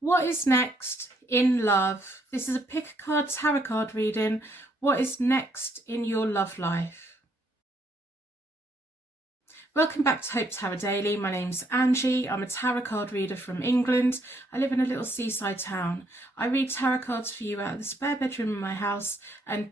What is next in love? This is a pick a card tarot card reading. What is next in your love life? Welcome back to Hope Tarot Daily. My name's Angie. I'm a tarot card reader from England. I live in a little seaside town. I read tarot cards for you out of the spare bedroom in my house, and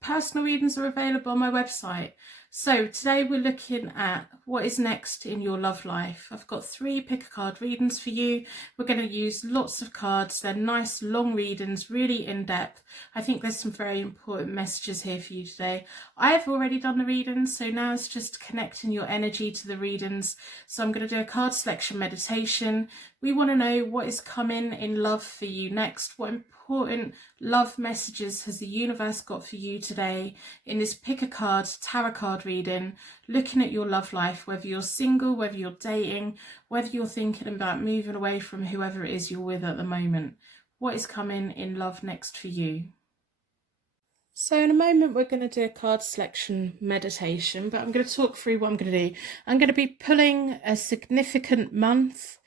personal readings are available on my website. So today we're looking at what is next in your love life. I've got 3 pick a card readings for you. We're going to use lots of cards. They're nice long readings, really in depth. I think there's some very important messages here for you today. I have already done the readings, so now it's just connecting your energy to the readings. So I'm going to do a card selection meditation. We want to know what is coming in love for you next. What important love messages has the universe got for you today in this pick a card tarot card reading, looking at your love life, whether you're single, whether you're dating, whether you're thinking about moving away from whoever it is you're with at the moment. What is coming in love next for you? So in a moment we're going to do a card selection meditation, but I'm going to talk through what I'm going to do. I'm going to be pulling a significant month.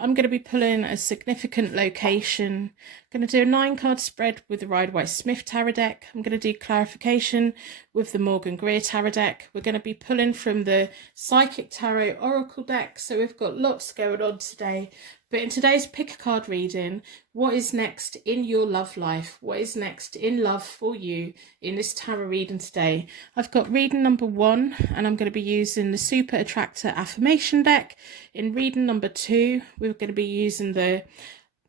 I'm going to be pulling a significant location. I'm going to do a 9-card spread with the Rider-Waite-Smith tarot deck. I'm going to do clarification with the Morgan Greer tarot deck. We're going to be pulling from the Psychic Tarot Oracle deck. So we've got lots going on today. But in today's pick a card reading, what is next in your love life? What is next in love for you in this tarot reading today? I've got reading number 1, and I'm going to be using the Super Attractor Affirmation deck. In reading number 2, we're going to be using the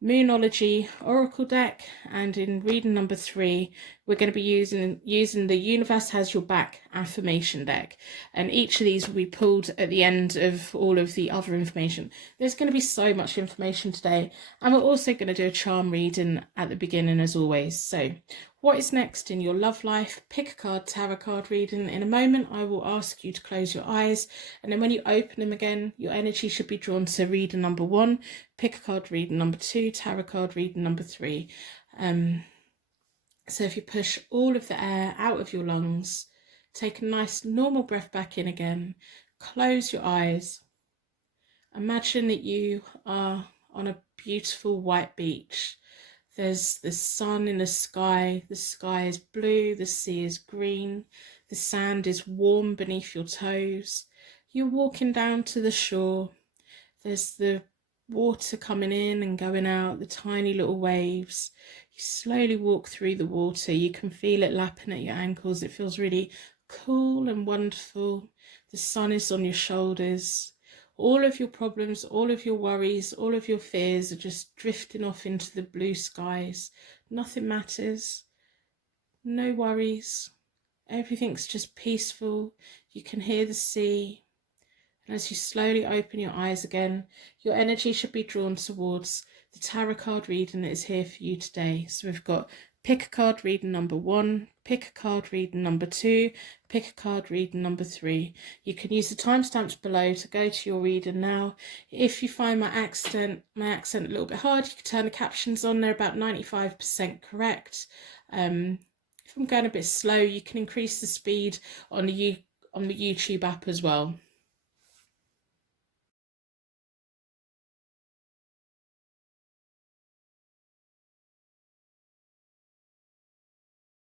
Moonology Oracle deck, and in reading number 3 we're going to be using the Universe Has Your Back affirmation deck, and each of these will be pulled at the end of all of the other information. There's going to be so much information today, and we're also going to do a charm reading at the beginning as always. So what is next in your love life? Pick a card tarot card reading. In a moment I will ask you to close your eyes, and then when you open them again, your energy should be drawn to reading number 1, pick a card reading number 2, tarot card reading number 3. So if you push all of the air out of your lungs, take a nice normal breath back in again, close your eyes. Imagine that you are on a beautiful white beach. There's the sun in the sky is blue, the sea is green, the sand is warm beneath your toes. You're walking down to the shore. There's the water coming in and going out, the tiny little waves. You slowly walk through the water. You can feel it lapping at your ankles. It feels really cool and wonderful. The sun is on your shoulders. All of your problems, all of your worries, all of your fears are just drifting off into the blue skies. Nothing matters. No worries. Everything's just peaceful. You can hear the sea. And as you slowly open your eyes again, your energy should be drawn towards the tarot card reading that is here for you today. So we've got pick a card reading number 1, pick a card reading number 2, pick a card reading number 3. You can use the timestamps below to go to your reading now. If you find my accent a little bit hard, you can turn the captions on. They're about 95% correct. If I'm going a bit slow, you can increase the speed on the YouTube app as well.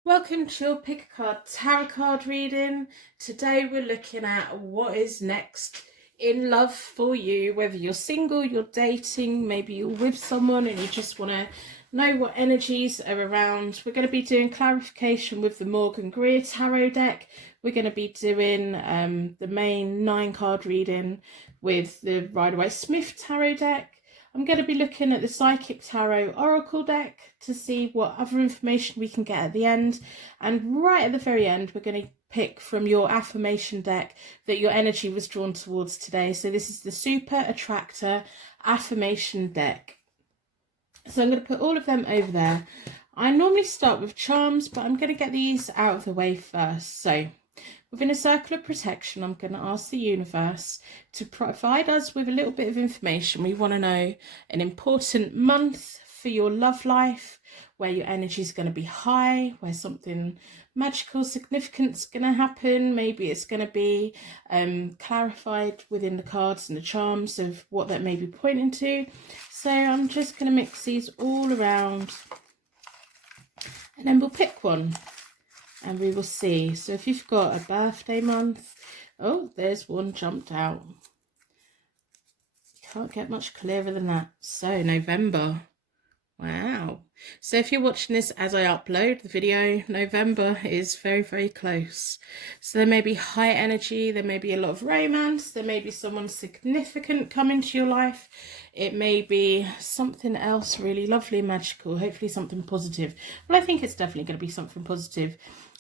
Welcome to your pick a card tarot card reading. Today we're looking at what is next in love for you, whether you're single, you're dating, maybe you're with someone and you just want to know what energies are around. We're going to be doing clarification with the Morgan Greer tarot deck. We're going to be doing the main 9-card reading with the Rider-Waite-Smith tarot deck. I'm going to be looking at the Psychic Tarot Oracle deck to see what other information we can get at the end. And right at the very end, we're going to pick from your affirmation deck that your energy was drawn towards today. So this is the Super Attractor Affirmation deck. So I'm going to put all of them over there. I normally start with charms, but I'm going to get these out of the way first. So within a circle of protection, I'm going to ask the universe to provide us with a little bit of information. We want to know an important month for your love life, where your energy is going to be high, where something magical, significant is going to happen. Maybe it's going to be clarified within the cards and the charms of what that may be pointing to. So I'm just going to mix these all around, and then we'll pick one and we will see. So if you've got a birthday month, oh, there's one jumped out. Can't get much clearer than that. So November. Wow. So if you're watching this as I upload the video, November is very, very close. So there may be high energy, there may be a lot of romance, there may be someone significant coming to your life. It may be something else really lovely and magical, hopefully something positive. Well, I think it's definitely going to be something positive.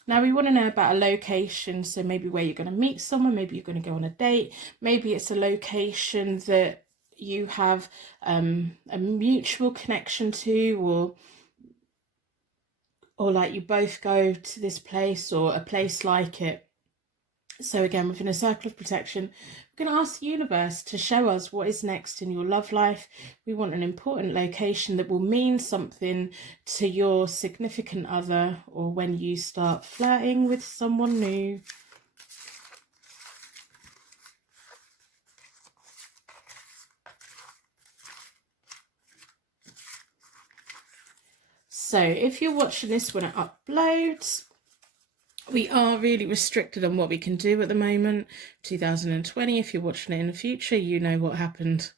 Now we want to know about a location, so maybe where you're going to meet someone, maybe you're going to go on a date, maybe it's a location that you have a mutual connection to, or like you both go to this place or a place like it. So again, within a circle of protection, we're going to ask the universe to show us what is next in your love life. We want an important location that will mean something to your significant other, or when you start flirting with someone new. So if you're watching this when it uploads, we are really restricted on what we can do at the moment. 2020, if you're watching it in the future, you know what happened.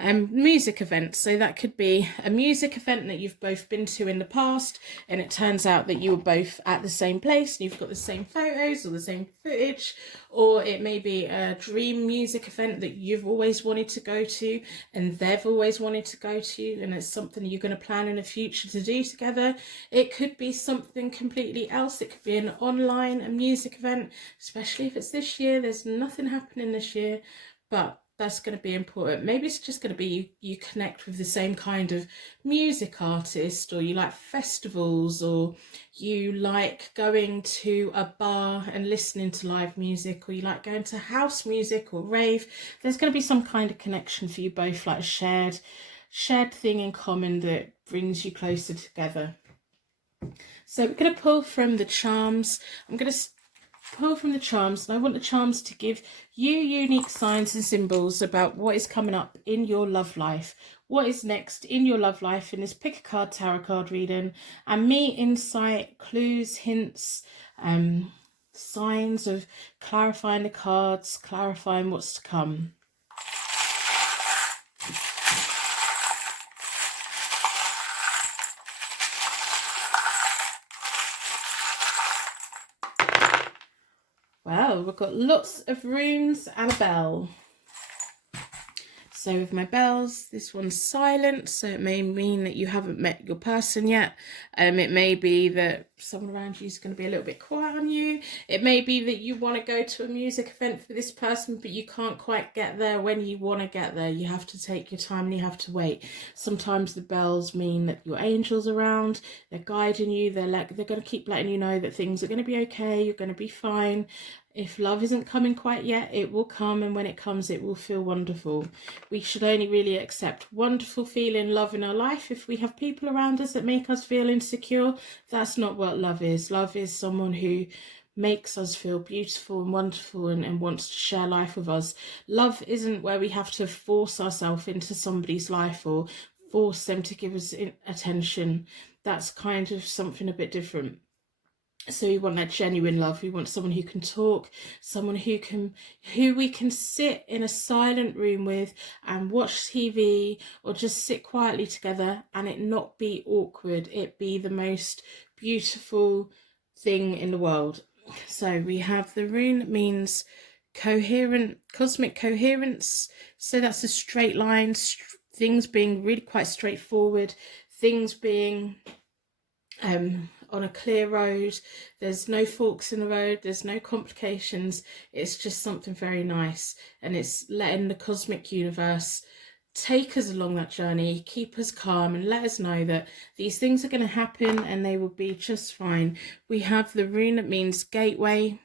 Music events, so that could be a music event that you've both been to in the past, and it turns out that you were both at the same place and you've got the same photos or the same footage, or it may be a dream music event that you've always wanted to go to and they've always wanted to go to, and it's something you're going to plan in the future to do together. It could be something completely else. It could be an online music event, especially if it's this year. There's nothing happening this year, but that's going to be important. Maybe it's just going to be you connect with the same kind of music artist, or you like festivals, or you like going to a bar and listening to live music, or you like going to house music or rave. There's going to be some kind of connection for you both, like a shared thing in common that brings you closer together. So we're going to pull from the charms. I'm going to pull from the charms, and I want the charms to give you unique signs and symbols about what is coming up in your love life, what is next in your love life in this pick a card tarot card reading, and me insight, clues, hints, signs of clarifying the cards, clarifying what's to come. Well, we've got lots of runes and a bell. So with my bells, this one's silent, so it may mean that you haven't met your person yet. It may be that someone around you is going to be a little bit quiet on you. It may be that you want to go to a music event for this person, but you can't quite get there when you want to get there. You have to take your time and you have to wait. Sometimes the bells mean that your angel's around, they're guiding you, they're going to keep letting you know that things are going to be okay, you're going to be fine. If love isn't coming quite yet, it will come, and when it comes, it will feel wonderful. We should only really accept wonderful feeling love in our life if we have people around us that make us feel insecure. That's not what love is. Love is someone who makes us feel beautiful and wonderful and wants to share life with us. Love isn't where we have to force ourselves into somebody's life or force them to give us attention. That's kind of something a bit different. So we want that genuine love. We want someone who can talk, someone who we can sit in a silent room with and watch TV, or just sit quietly together and it not be awkward. It be the most beautiful thing in the world. So we have the rune that means coherent, cosmic coherence. So that's a straight line, things being really quite straightforward, things being on a clear road. There's no forks in the road, there's no complications. It's just something very nice, and it's letting the cosmic universe take us along that journey, keep us calm, and let us know that these things are going to happen and they will be just fine. We have the rune that means gateway.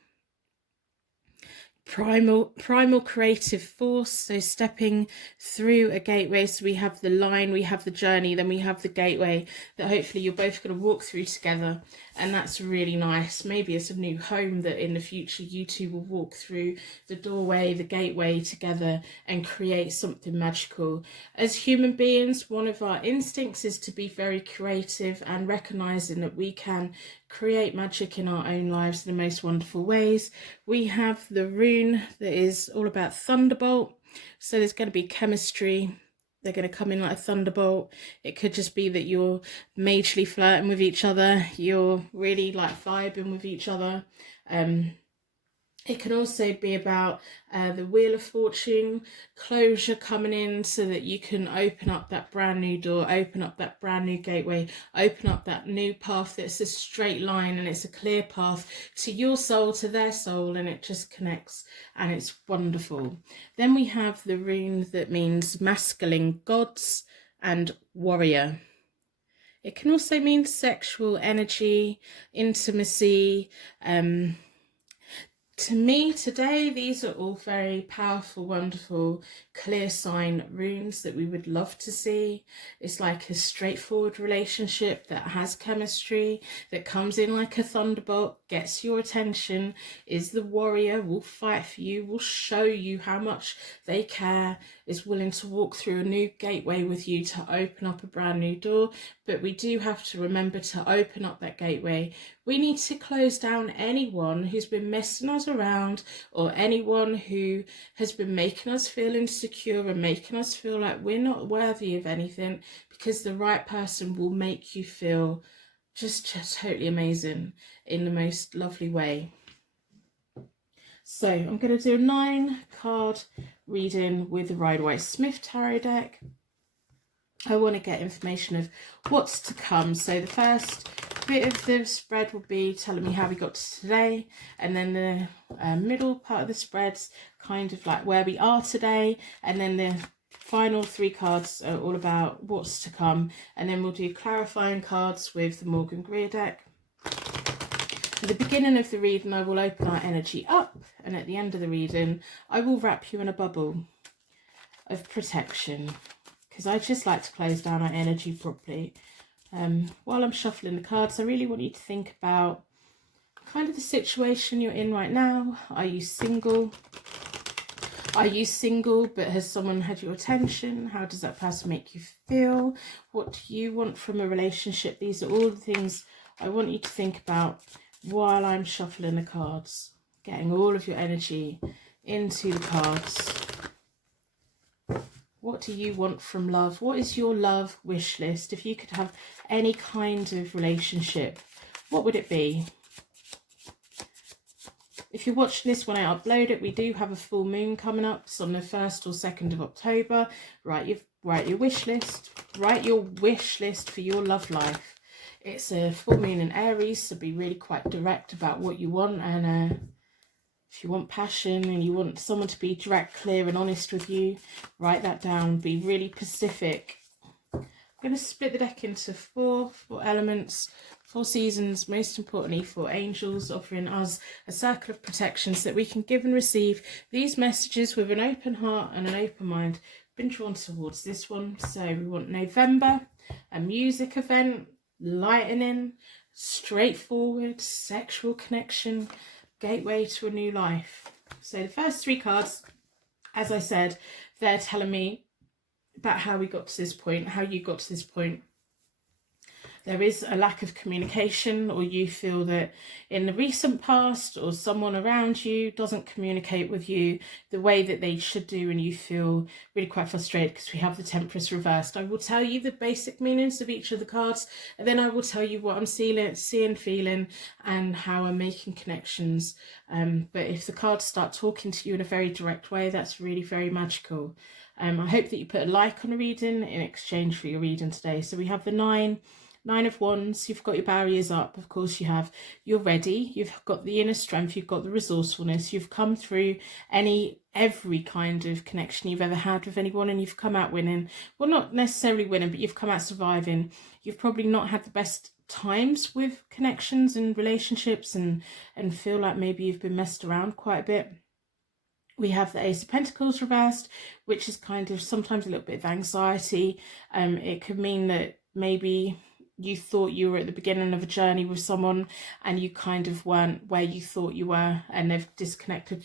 primal creative force. So stepping through a gateway. So we have the line, we have the journey, then we have the gateway that hopefully you're both going to walk through together, and that's really nice. Maybe it's a new home that in the future you two will walk through the doorway, the gateway together, and create something magical. As human beings, one of our instincts is to be very creative, and recognizing that we can create magic in our own lives in the most wonderful ways. We have the rune that is all about thunderbolt. So there's going to be chemistry. They're going to come in like a thunderbolt. It could just be that you're majorly flirting with each other. You're really like vibing with each other. It can also be about the Wheel of Fortune, closure coming in so that you can open up that brand new door, open up that brand new gateway, open up that new path that's a straight line and it's a clear path to your soul, to their soul, and it just connects and it's wonderful. Then we have the rune that means masculine gods and warrior. It can also mean sexual energy, intimacy, to me today, these are all very powerful, wonderful, clear sign runes that we would love to see. It's like a straightforward relationship that has chemistry, that comes in like a thunderbolt, gets your attention, is the warrior, will fight for you, will show you how much they care, is willing to walk through a new gateway with you to open up a brand new door. But we do have to remember to open up that gateway. We need to close down anyone who's been messing us around, or anyone who has been making us feel insecure and making us feel like we're not worthy of anything, because the right person will make you feel just totally amazing in the most lovely way. So I'm going to do a 9-card reading with the Rider-Waite-Smith Tarot deck. I want to get information of what's to come. So the first bit of the spread will be telling me how we got to today, and then the middle part of the spread's kind of like where we are today, and then the final 3 cards are all about what's to come, and then we'll do clarifying cards with the Morgan Greer deck. At the beginning of the reading, I will open our energy up, and at the end of the reading, I will wrap you in a bubble of protection, because I just like to close down our energy properly. While I'm shuffling the cards, I really want you to think about kind of the situation you're in right now. Are you single? Are you single, but has someone had your attention? How does that person make you feel? What do you want from a relationship? These are all the things I want you to think about while I'm shuffling the cards, getting all of your energy into the cards. What do you want from love? What is your love wish list? If you could have any kind of relationship, what would it be? If you're watching this when I upload it, we do have a full moon coming up. It's on the 1st or 2nd of October. Write your wish list. Write your wish list for your love life. It's a full moon in Aries, so be really quite direct about what you want. And if you want passion and you want someone to be direct, clear and honest with you, write that down. Be really specific. I'm going to split the deck into four elements, 4 seasons, most importantly 4 angels, offering us a circle of protection so that we can give and receive these messages with an open heart and an open mind. Been drawn towards this one. So we want November, a music event, lightning, straightforward, sexual connection, gateway to a new life. So the first 3 cards, as I said, they're telling me about how we got to this point, how you got to this point. There is a lack of communication, or you feel that in the recent past or someone around you doesn't communicate with you the way that they should do, and you feel really quite frustrated because we have the Temperance reversed. I will tell you the basic meanings of each of the cards, and then I will tell you what I'm seeing, feeling, and how I'm making connections. But if the cards start talking to you in a very direct way, that's really very magical. I hope that you put a like on the reading in exchange for your reading today. So we have the 9 of Wands. You've got your barriers up, of course you have. You're ready. You've got the inner strength. You've got the resourcefulness. You've come through every kind of connection you've ever had with anyone, and you've come out winning. Well, not necessarily winning, but you've come out surviving. You've probably not had the best times with connections and relationships, and feel like maybe you've been messed around quite a bit. We have the Ace of Pentacles reversed, which is kind of sometimes a little bit of anxiety. It could mean that maybe you thought you were at the beginning of a journey with someone and you kind of weren't where you thought you were, and they've disconnected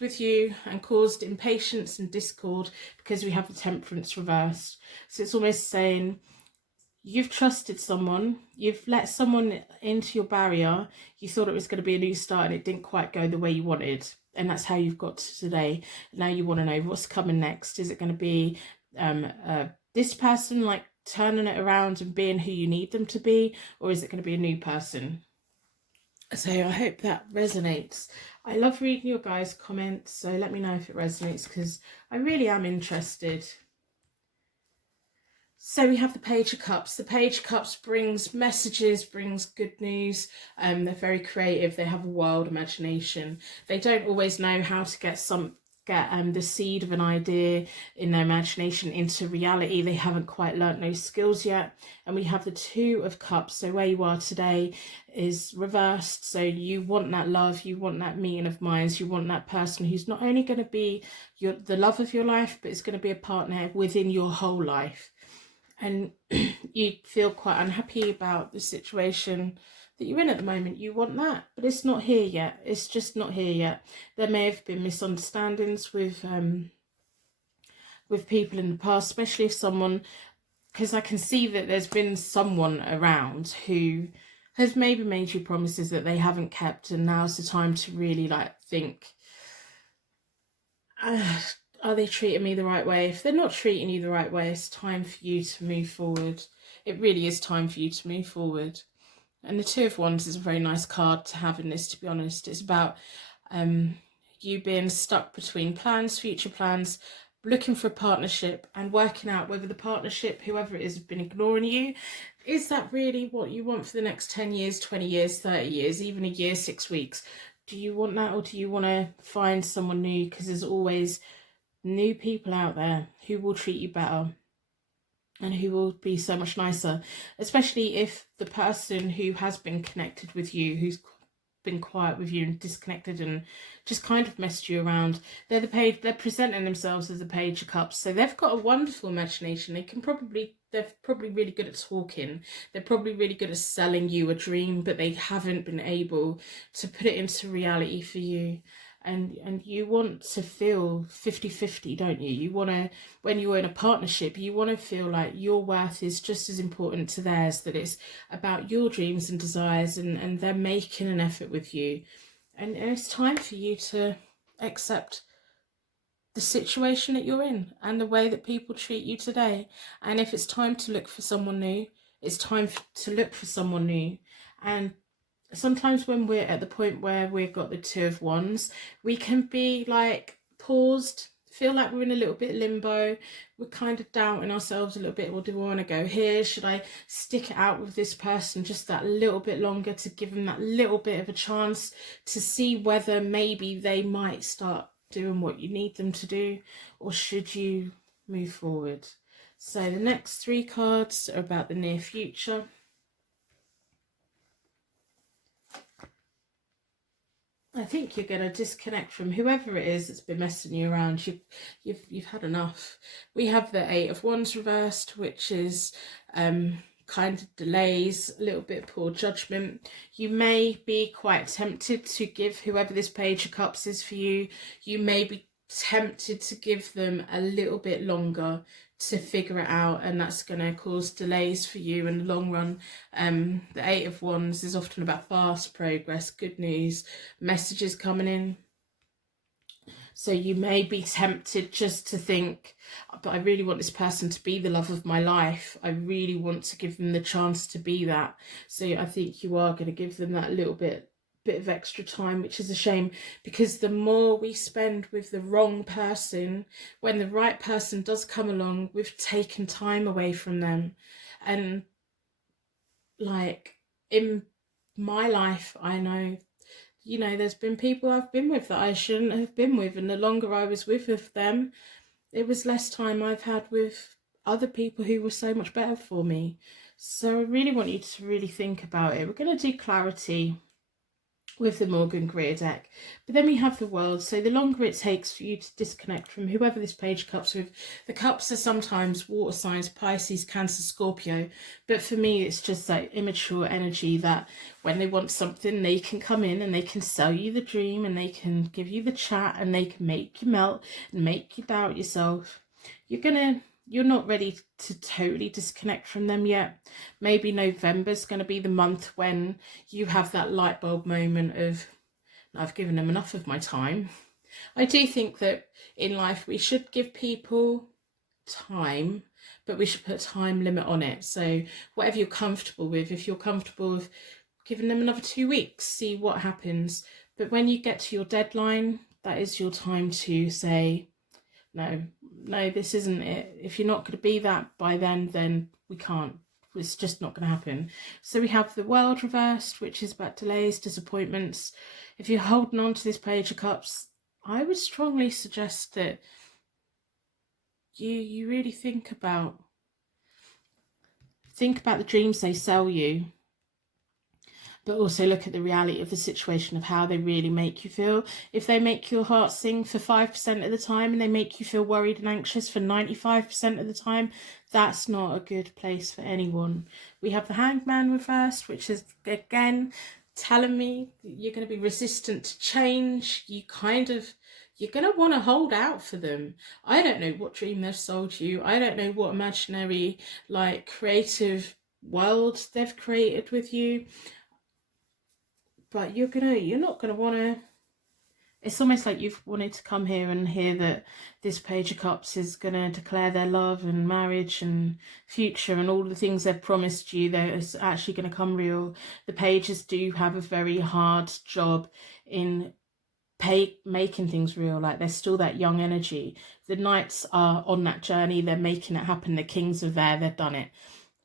with you and caused impatience and discord, because we have the Temperance reversed. So it's almost saying you've trusted someone, you've let someone into your barrier, you thought it was going to be a new start and it didn't quite go the way you wanted. And that's how you've got to today. Now you want to know what's coming next. Is it going to be this person like turning it around and being who you need them to be, or is it going to be a new person? So I hope that resonates. I love reading your guys' comments, so let me know if it resonates, because I really am interested. So we have the Page of Cups. The Page of Cups brings messages, brings good news. They're very creative. They have a wild imagination. They don't always know how to get the seed of an idea in their imagination into reality. They haven't quite learnt those skills yet. And we have the Two of Cups. So where you are today is reversed. So you want that love, you want that meeting of minds, you want that person who's not only going to be the love of your life, but it's going to be a partner within your whole life. And you feel quite unhappy about the situation that you're in at the moment. You want that, but it's not here yet. It's just not here yet. There may have been misunderstandings with people in the past, especially if someone, because I can see that there's been someone around who has maybe made you promises that they haven't kept, and now's the time to really like think, are they treating me the right way? If they're not treating you the right way, it's time for you to move forward. It really is time for you to move forward. And the Two of Wands is a very nice card to have in this, to be honest. It's about you being stuck between plans, future plans, looking for a partnership and working out whether the partnership, whoever it is, have been ignoring you. Is that really what you want for the next 10 years, 20 years, 30 years, even a year, 6 weeks? Do you want that, or do you want to find someone new? Because there's always new people out there who will treat you better and who will be so much nicer, especially if the person who has been connected with you, who's been quiet with you and disconnected and just kind of messed you around, they're presenting themselves as the Page of Cups. So they've got a wonderful imagination. They're probably really good at talking. They're probably really good at selling you a dream, but they haven't been able to put it into reality for you. And you want to feel 50-50, don't you? You want to, when you're in a partnership, you want to feel like your worth is just as important to theirs, that it's about your dreams and desires, and they're making an effort with you. And it's time for you to accept the situation that you're in and the way that people treat you today. And if it's time to look for someone new, it's time to look for someone new. And sometimes when we're at the point where we've got the Two of Wands, we can be like paused, feel like we're in a little bit of limbo. We're kind of doubting ourselves a little bit. Well, do I want to go here? Should I stick it out with this person just that little bit longer to give them that little bit of a chance to see whether maybe they might start doing what you need them to do, or should you move forward? So the next 3 cards are about the near future. I think you're going to disconnect from whoever it is that's been messing you around. You've had enough. We have the Eight of Wands reversed, which is kind of delays, a little bit of poor judgment. You may be quite tempted to give whoever this Page of Cups is for you. You may be tempted to give them a little bit longer to figure it out, and that's going to cause delays for you in the long run. The Eight of Wands is often about fast progress, good news, messages coming in. So you may be tempted just to think, but I really want this person to be the love of my life. I really want to give them the chance to be that. So I think you are going to give them that little bit of extra time, which is a shame, because the more we spend with the wrong person, when the right person does come along, we've taken time away from them. And like in my life, I know, you know, there's been people I've been with that I shouldn't have been with, and the longer I was with them, it was less time I've had with other people who were so much better for me. So I really want you to really think about it. We're going to do clarity with the Morgan Greer deck. But then we have the World. So the longer it takes for you to disconnect from whoever this Page of Cups with, the cups are sometimes water signs, Pisces, Cancer, Scorpio. But for me, it's just like immature energy that when they want something, they can come in and they can sell you the dream and they can give you the chat and they can make you melt and make you doubt yourself. You're not ready to totally disconnect from them yet. Maybe November's going to be the month when you have that light bulb moment of, I've given them enough of my time. I do think that in life we should give people time, but we should put a time limit on it. So whatever you're comfortable with, if you're comfortable with giving them another 2 weeks, see what happens. But when you get to your deadline, that is your time to say, no, this isn't it. If you're not going to be that by then we can't. It's just not going to happen. So we have the World reversed, which is about delays, disappointments. If you're holding on to this Page of Cups, I would strongly suggest that you really think about the dreams they sell you, but also look at the reality of the situation of how they really make you feel. If they make your heart sing for 5% of the time and they make you feel worried and anxious for 95% of the time, that's not a good place for anyone. We have the Hangman reversed, which is, again, telling me you're going to be resistant to change. You're going to want to hold out for them. I don't know what dream they've sold you. I don't know what imaginary, creative world they've created with you. But you're not gonna want to. It's almost like you've wanted to come here and hear that this Page of Cups is gonna declare their love and marriage and future and all the things they've promised you that is actually gonna come real. The Pages do have a very hard job in making things real. Like, they're still that young energy. The Knights are on that journey. They're making it happen. The Kings are there. They've done it.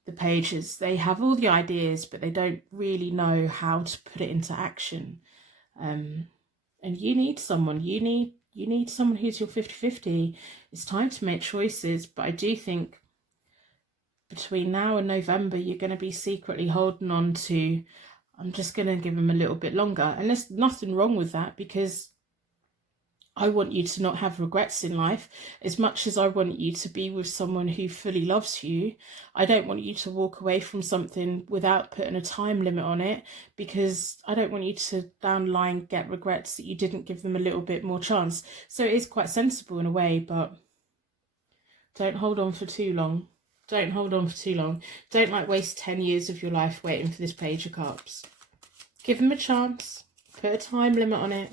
The Pages, they have all the ideas, but they don't really know how to put it into action. And you need someone. You need someone who's your 50-50. It's time to make choices. But I do think between now and November, you're going to be secretly holding on to, I'm just going to give them a little bit longer. And there's nothing wrong with that, because I want you to not have regrets in life. As much as I want you to be with someone who fully loves you, I don't want you to walk away from something without putting a time limit on it, because I don't want you to down the line get regrets that you didn't give them a little bit more chance. So it is quite sensible in a way, but don't hold on for too long. Don't hold on for too long. Don't waste 10 years of your life waiting for this Page of Cups. Give them a chance. Put a time limit on it.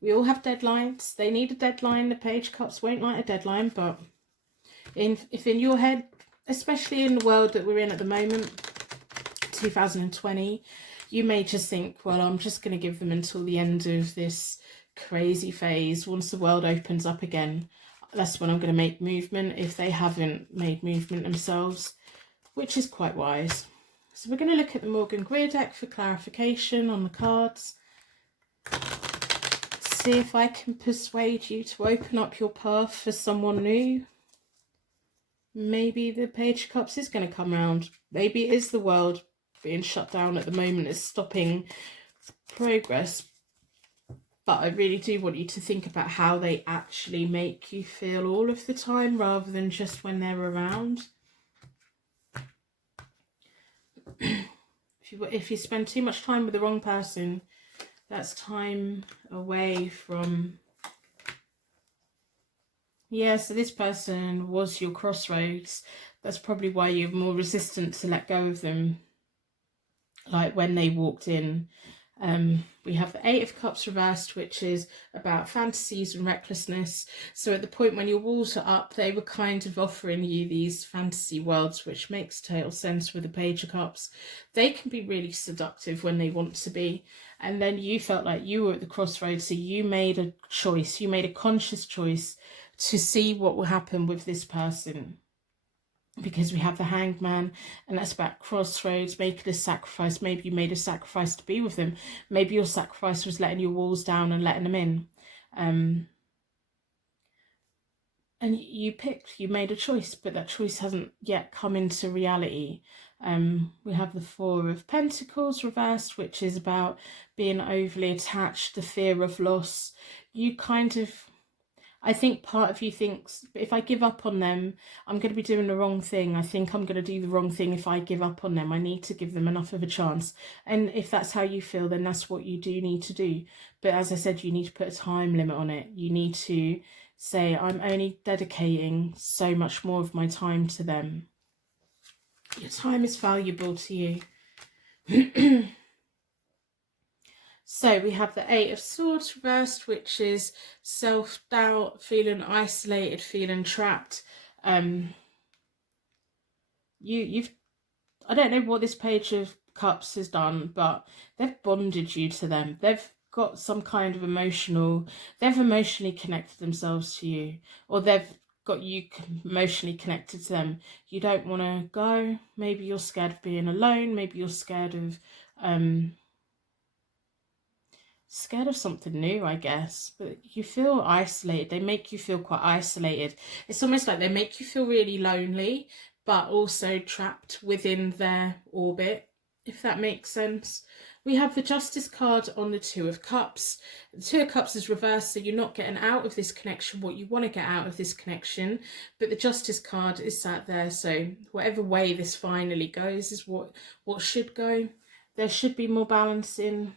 We all have deadlines. They need a deadline. The Page of Cups won't like a deadline, but if in your head, especially in the world that we're in at the moment, 2020, you may just think, well, I'm just going to give them until the end of this crazy phase. Once the world opens up again, that's when I'm going to make movement, if they haven't made movement themselves, which is quite wise. So we're going to look at the Morgan Greer deck for clarification on the cards. See if I can persuade you to open up your path for someone new. Maybe the Page of Cups is going to come around. Maybe it is the world being shut down at the moment is stopping progress. But I really do want you to think about how they actually make you feel all of the time, rather than just when they're around. If you spend too much time with the wrong person, that's time away from... Yeah, so this person was your crossroads. That's probably why you're more resistant to let go of them. Like when they walked in. We have the Eight of Cups reversed, which is about fantasies and recklessness. So at the point when your walls are up, they were kind of offering you these fantasy worlds, which makes total sense with the Page of Cups. They can be really seductive when they want to be. And then you felt like you were at the crossroads, so you made a choice. You made a conscious choice to see what will happen with this person. Because we have the Hangman, and that's about crossroads, making a sacrifice. Maybe you made a sacrifice to be with them. Maybe your sacrifice was letting your walls down and letting them in. and you made a choice, but that choice hasn't yet come into reality. We have the Four of Pentacles reversed, which is about being overly attached, the fear of loss. You kind of, I think part of you thinks, if I give up on them, I'm going to be doing the wrong thing. I think I'm going to do the wrong thing if I give up on them. I need to give them enough of a chance. And if that's how you feel, then that's what you do need to do. But as I said, you need to put a time limit on it. You need to say, I'm only dedicating so much more of my time to them. Your time is valuable to you. So we have the Eight of Swords reversed, which is self-doubt, feeling isolated, feeling trapped. You've I don't know what this Page of Cups has done, but they've bonded you to them. They've got some kind of they've emotionally connected themselves to you, or they've got you emotionally connected to them. You don't want to go. Maybe you're scared of being alone. Maybe you're scared of something new, I guess. But you feel isolated. They make you feel quite isolated. It's almost like they make you feel really lonely, but also trapped within their orbit, if that makes sense. We have the Justice card on the Two of Cups. The Two of Cups is reversed, so you're not getting out of this connection what you want to get out of this connection. But the Justice card is sat there, so whatever way this finally goes is what should go. There should be more balance in.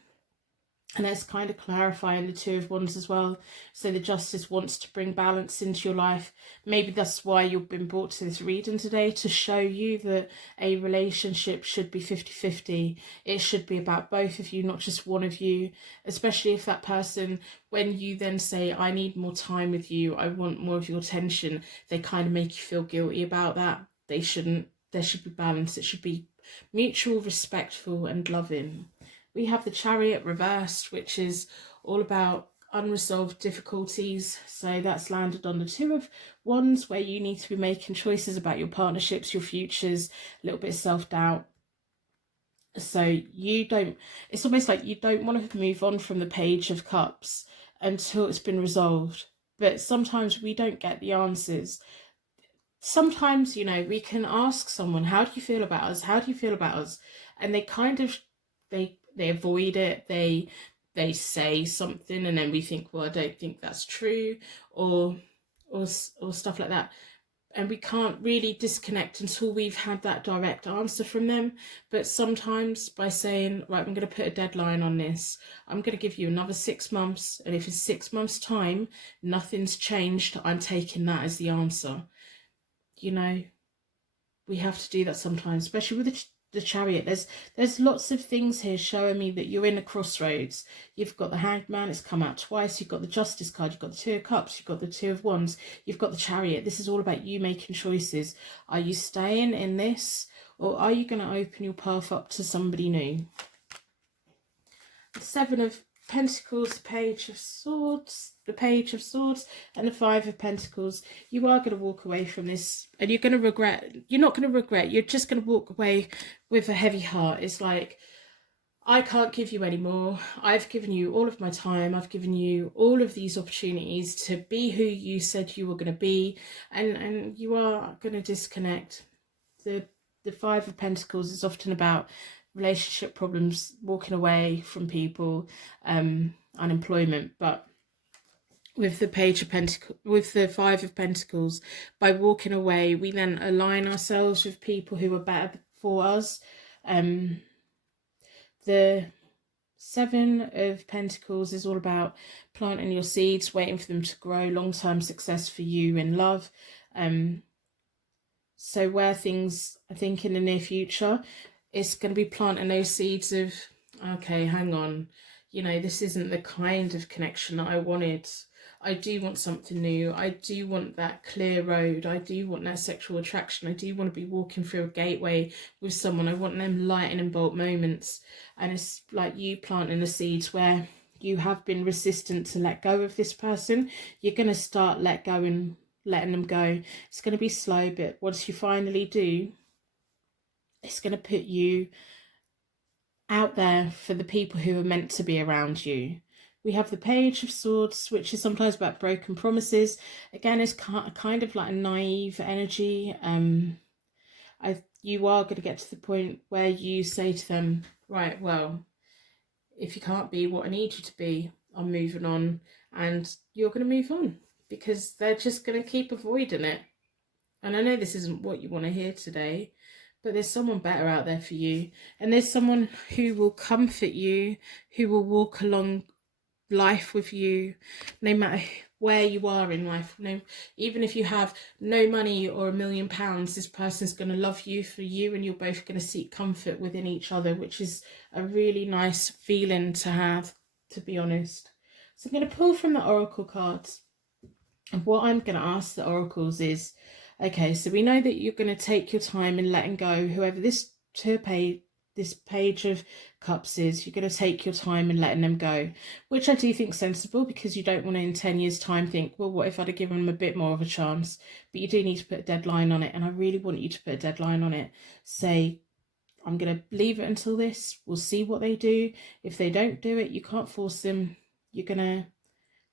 And that's kind of clarifying the Two of Wands as well. So the Justice wants to bring balance into your life. Maybe that's why you've been brought to this reading today, to show you that a relationship should be 50-50. It should be about both of you, not just one of you. Especially if that person, when you then say, I need more time with you, I want more of your attention, they kind of make you feel guilty about that. They shouldn't. There should be balance. It should be mutual, respectful and loving. We have the Chariot Reversed, which is all about unresolved difficulties. So that's landed on the Two of Wands, where you need to be making choices about your partnerships, your futures, a little bit of self-doubt. So it's almost like you don't want to move on from the Page of Cups until it's been resolved. But sometimes we don't get the answers. Sometimes, we can ask someone, how do you feel about us? How do you feel about us? And they kind of, they avoid it. They say something and then we think, well, I don't think that's true, or stuff like that. And we can't really disconnect until we've had that direct answer from them. But sometimes by saying, right, I'm going to put a deadline on this. I'm going to give you another 6 months. And if in 6 months' time, nothing's changed, I'm taking that as the answer. We have to do that sometimes, especially with the Chariot. There's lots of things here showing me that you're in a crossroads. You've got the Hanged Man, it's come out twice. You've got the Justice card, you've got the Two of Cups, you've got the Two of Wands, you've got the Chariot. This is all about you making choices. Are you staying in this, or are you going to open your path up to somebody new? The Seven of Pentacles, the Page of Swords, and the Five of Pentacles. You are going to walk away from this and you're going to regret. You're not going to regret. You're just going to walk away with a heavy heart. It's like, I can't give you any more. I've given you all of my time. I've given you all of these opportunities to be who you said you were going to be, and you are going to disconnect. The Five of Pentacles is often about relationship problems, walking away from people, unemployment. But with the Page of Pentacles, with the Five of Pentacles, by walking away, we then align ourselves with people who are better for us. The Seven of Pentacles is all about planting your seeds, waiting for them to grow, long-term success for you in love. So where things, I think in the near future, it's going to be planting those seeds of, okay, hang on, this isn't the kind of connection that I wanted. I do want something new. I do want that clear road. I do want that sexual attraction. I do want to be walking through a gateway with someone. I want them lightning bolt moments. And it's like you planting the seeds where you have been resistant to let go of this person. You're going to start letting them go. It's going to be slow, but once you finally do, it's going to put you out there for the people who are meant to be around you. We have the Page of Swords, which is sometimes about broken promises. Again, it's kind of like a naive energy. You are going to get to the point where you say to them, right, well, if you can't be what I need you to be, I'm moving on, and you're going to move on because they're just going to keep avoiding it. And I know this isn't what you want to hear today, but there's someone better out there for you, and there's someone who will comfort you, who will walk along life with you, no matter where you are in life. Even if you have no money or £1 million, this person's going to love you for you, and you're both going to seek comfort within each other, which is a really nice feeling to have, to be honest. So I'm going to pull from the Oracle cards, and what I'm going to ask the oracles is, okay, so we know that you're going to take your time in letting go whoever this Page of Cups is. You're going to take your time in letting them go, which I do think sensible, because you don't want to in 10 years time think, well, what if I'd have given them a bit more of a chance? But you do need to put a deadline on it, and I really want you to put a deadline on it. Say, I'm going to leave it until this, we'll see what they do. If they don't do it, you can't force them. You're going to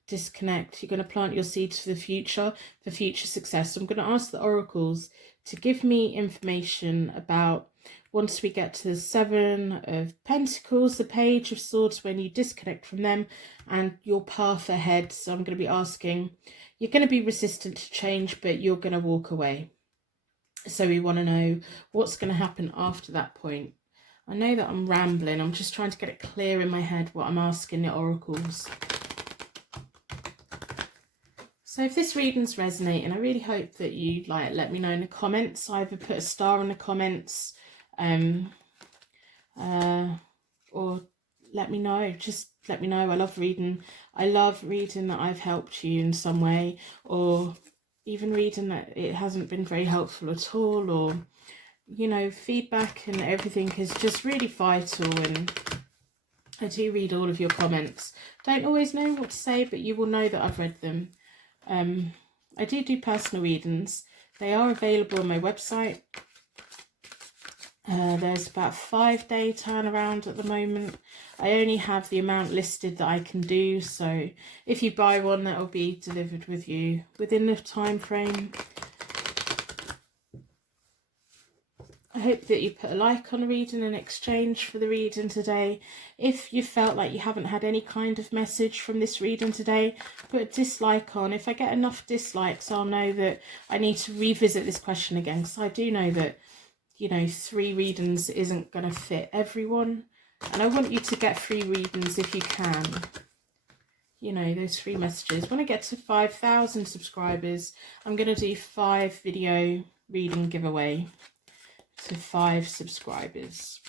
disconnect. You're going to plant your seeds for the future, for future success. So I'm going to ask the oracles to give me information about, once we get to the Seven of Pentacles, the Page of Swords, when you disconnect from them, and your path ahead. So I'm going to be asking, you're going to be resistant to change, but you're going to walk away. So we want to know what's going to happen after that point. I know that I'm rambling. I'm just trying to get it clear in my head what I'm asking the oracles. So if this reading's resonating, I really hope that you let me know in the comments. Either put a star in the comments, or let me know. Just let me know. I love reading. I love reading that I've helped you in some way, or even reading that it hasn't been very helpful at all, or, you know, feedback and everything is just really vital. And I do read all of your comments. Don't always know what to say, but you will know that I've read them. I do personal readings. They are available on my website. There's about a 5-day turnaround at the moment. I only have the amount listed that I can do, so if you buy one, that will be delivered with you within the time frame. I hope that you put a like on the reading in exchange for the reading today. If you felt like you haven't had any kind of message from this reading today, put a dislike on. If I get enough dislikes, I'll know that I need to revisit this question again, because I do know that, you know, 3 readings isn't going to fit everyone. And I want you to get 3 readings if you can. You know, those 3 messages. When I get to 5,000 subscribers, I'm going to do 5 video reading giveaway to 5 subscribers.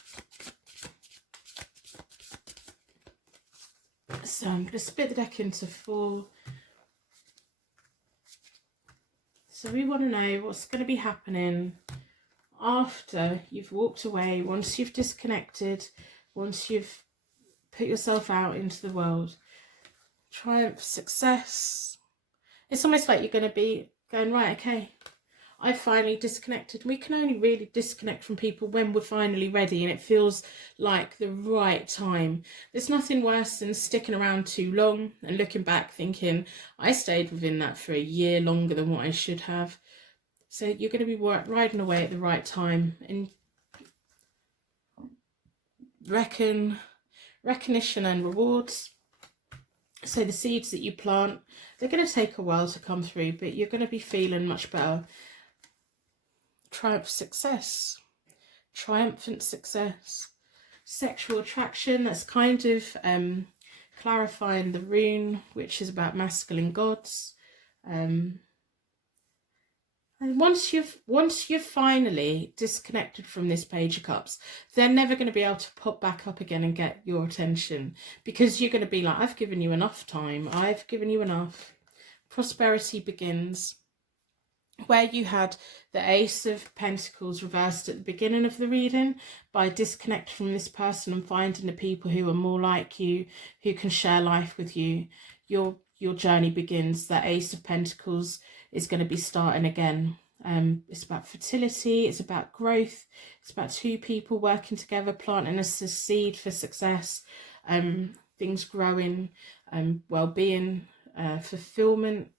So I'm going to split the deck into 4. So we want to know what's going to be happening after you've walked away, once you've disconnected, once you've put yourself out into the world. Triumph, success. It's almost like you're going to be going, right, okay, I finally disconnected. We can only really disconnect from people when we're finally ready, and it feels like the right time. There's nothing worse than sticking around too long and looking back thinking, I stayed within that for a year longer than what I should have. So you're going to be riding away at the right time, and recognition and rewards. So the seeds that you plant, they're going to take a while to come through, but you're going to be feeling much better. Triumph, success. Triumphant success. Sexual attraction, that's kind of clarifying the rune, which is about masculine gods. And once you've finally disconnected from this Page of Cups, they're never going to be able to pop back up again and get your attention, because you're going to be like, I've given you enough time. I've given you enough. Prosperity begins. Where you had the Ace of Pentacles reversed at the beginning of the reading, by disconnecting from this person and finding the people who are more like you, who can share life with you, your journey begins. That Ace of Pentacles is going to be starting again. It's about fertility, it's about growth, it's about 2 people working together, planting a seed for success, things growing. well-being, fulfillment,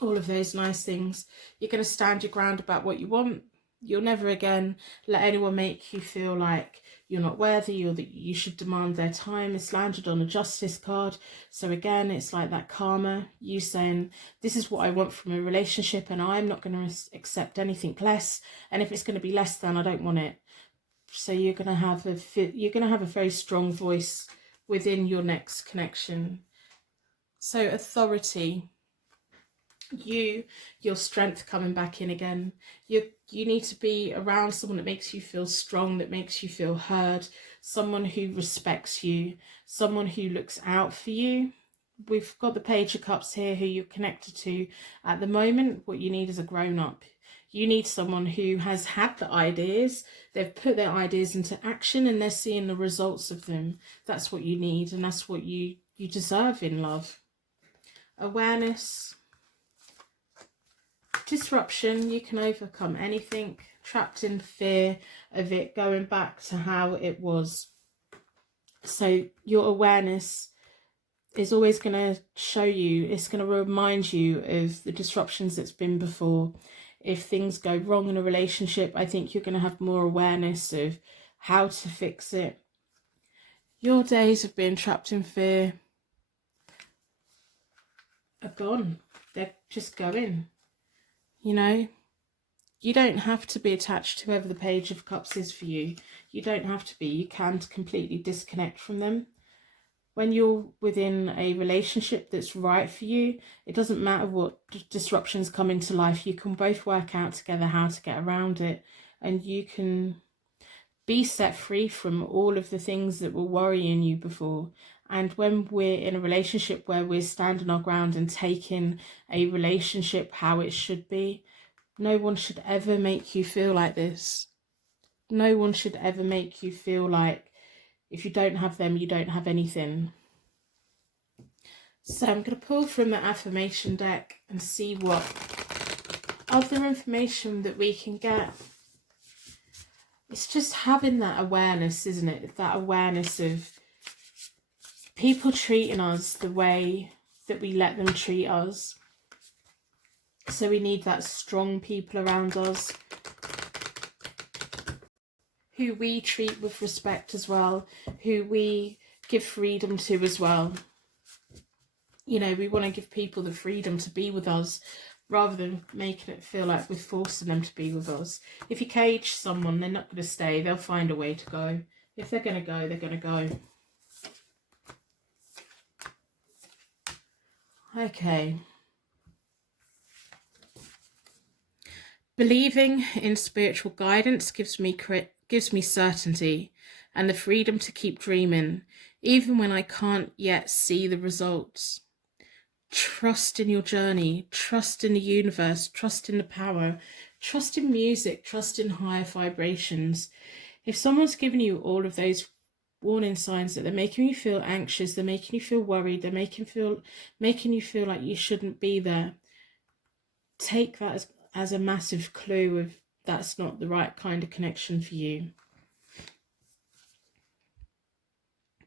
all of those nice things. You're going to stand your ground about what you want. You'll never again let anyone make you feel like you're not worthy or that you should demand their time. It's landed on a justice card. So again, it's like that karma, you saying, this is what I want from a relationship and I'm not going to accept anything less. And if it's going to be less than, I don't want it. So you're going to have a very strong voice within your next connection. So authority, your strength coming back in again. You need to be around someone that makes you feel strong, that makes you feel heard, someone who respects you, someone who looks out for you. We've got the Page of Cups here who you're connected to at the moment. What you need is a grown-up. You need someone who has had the ideas, they've put their ideas into action and they're seeing the results of them. That's what you need, and that's what you deserve in love. Awareness. Disruption, you can overcome anything. Trapped in fear of it going back to how it was. So your awareness is always going to show you, it's going to remind you of the disruptions that's been before. If things go wrong in a relationship, I think you're going to have more awareness of how to fix it. Your days of being trapped in fear are gone. They're just going. You know, you don't have to be attached to whoever the Page of Cups is for you. You don't have to be. You can completely disconnect from them. When you're within a relationship that's right for you, it doesn't matter what disruptions come into life. You can both work out together how to get around it, and you can be set free from all of the things that were worrying you before. And when we're in a relationship where we're standing our ground and taking a relationship how it should be, no one should ever make you feel like this. No one should ever make you feel like if you don't have them, you don't have anything. So I'm going to pull from the affirmation deck and see what other information that we can get. It's just having that awareness, isn't it? That awareness of people treating us the way that we let them treat us. So we need that strong people around us who we treat with respect as well, who we give freedom to as well. You know, we want to give people the freedom to be with us rather than making it feel like we're forcing them to be with us. If you cage someone, they're not going to stay. They'll find a way to go. If they're going to go, they're going to go. Okay. Believing in spiritual guidance gives me certainty and the freedom to keep dreaming, even when I can't yet see the results. Trust in your journey, trust in the universe, trust in the power, trust in music, trust in higher vibrations. If someone's giving you all of those warning signs that they're making you feel anxious, they're making you feel worried, they're making you feel like you shouldn't be there, take that as a massive clue of that's not the right kind of connection for you.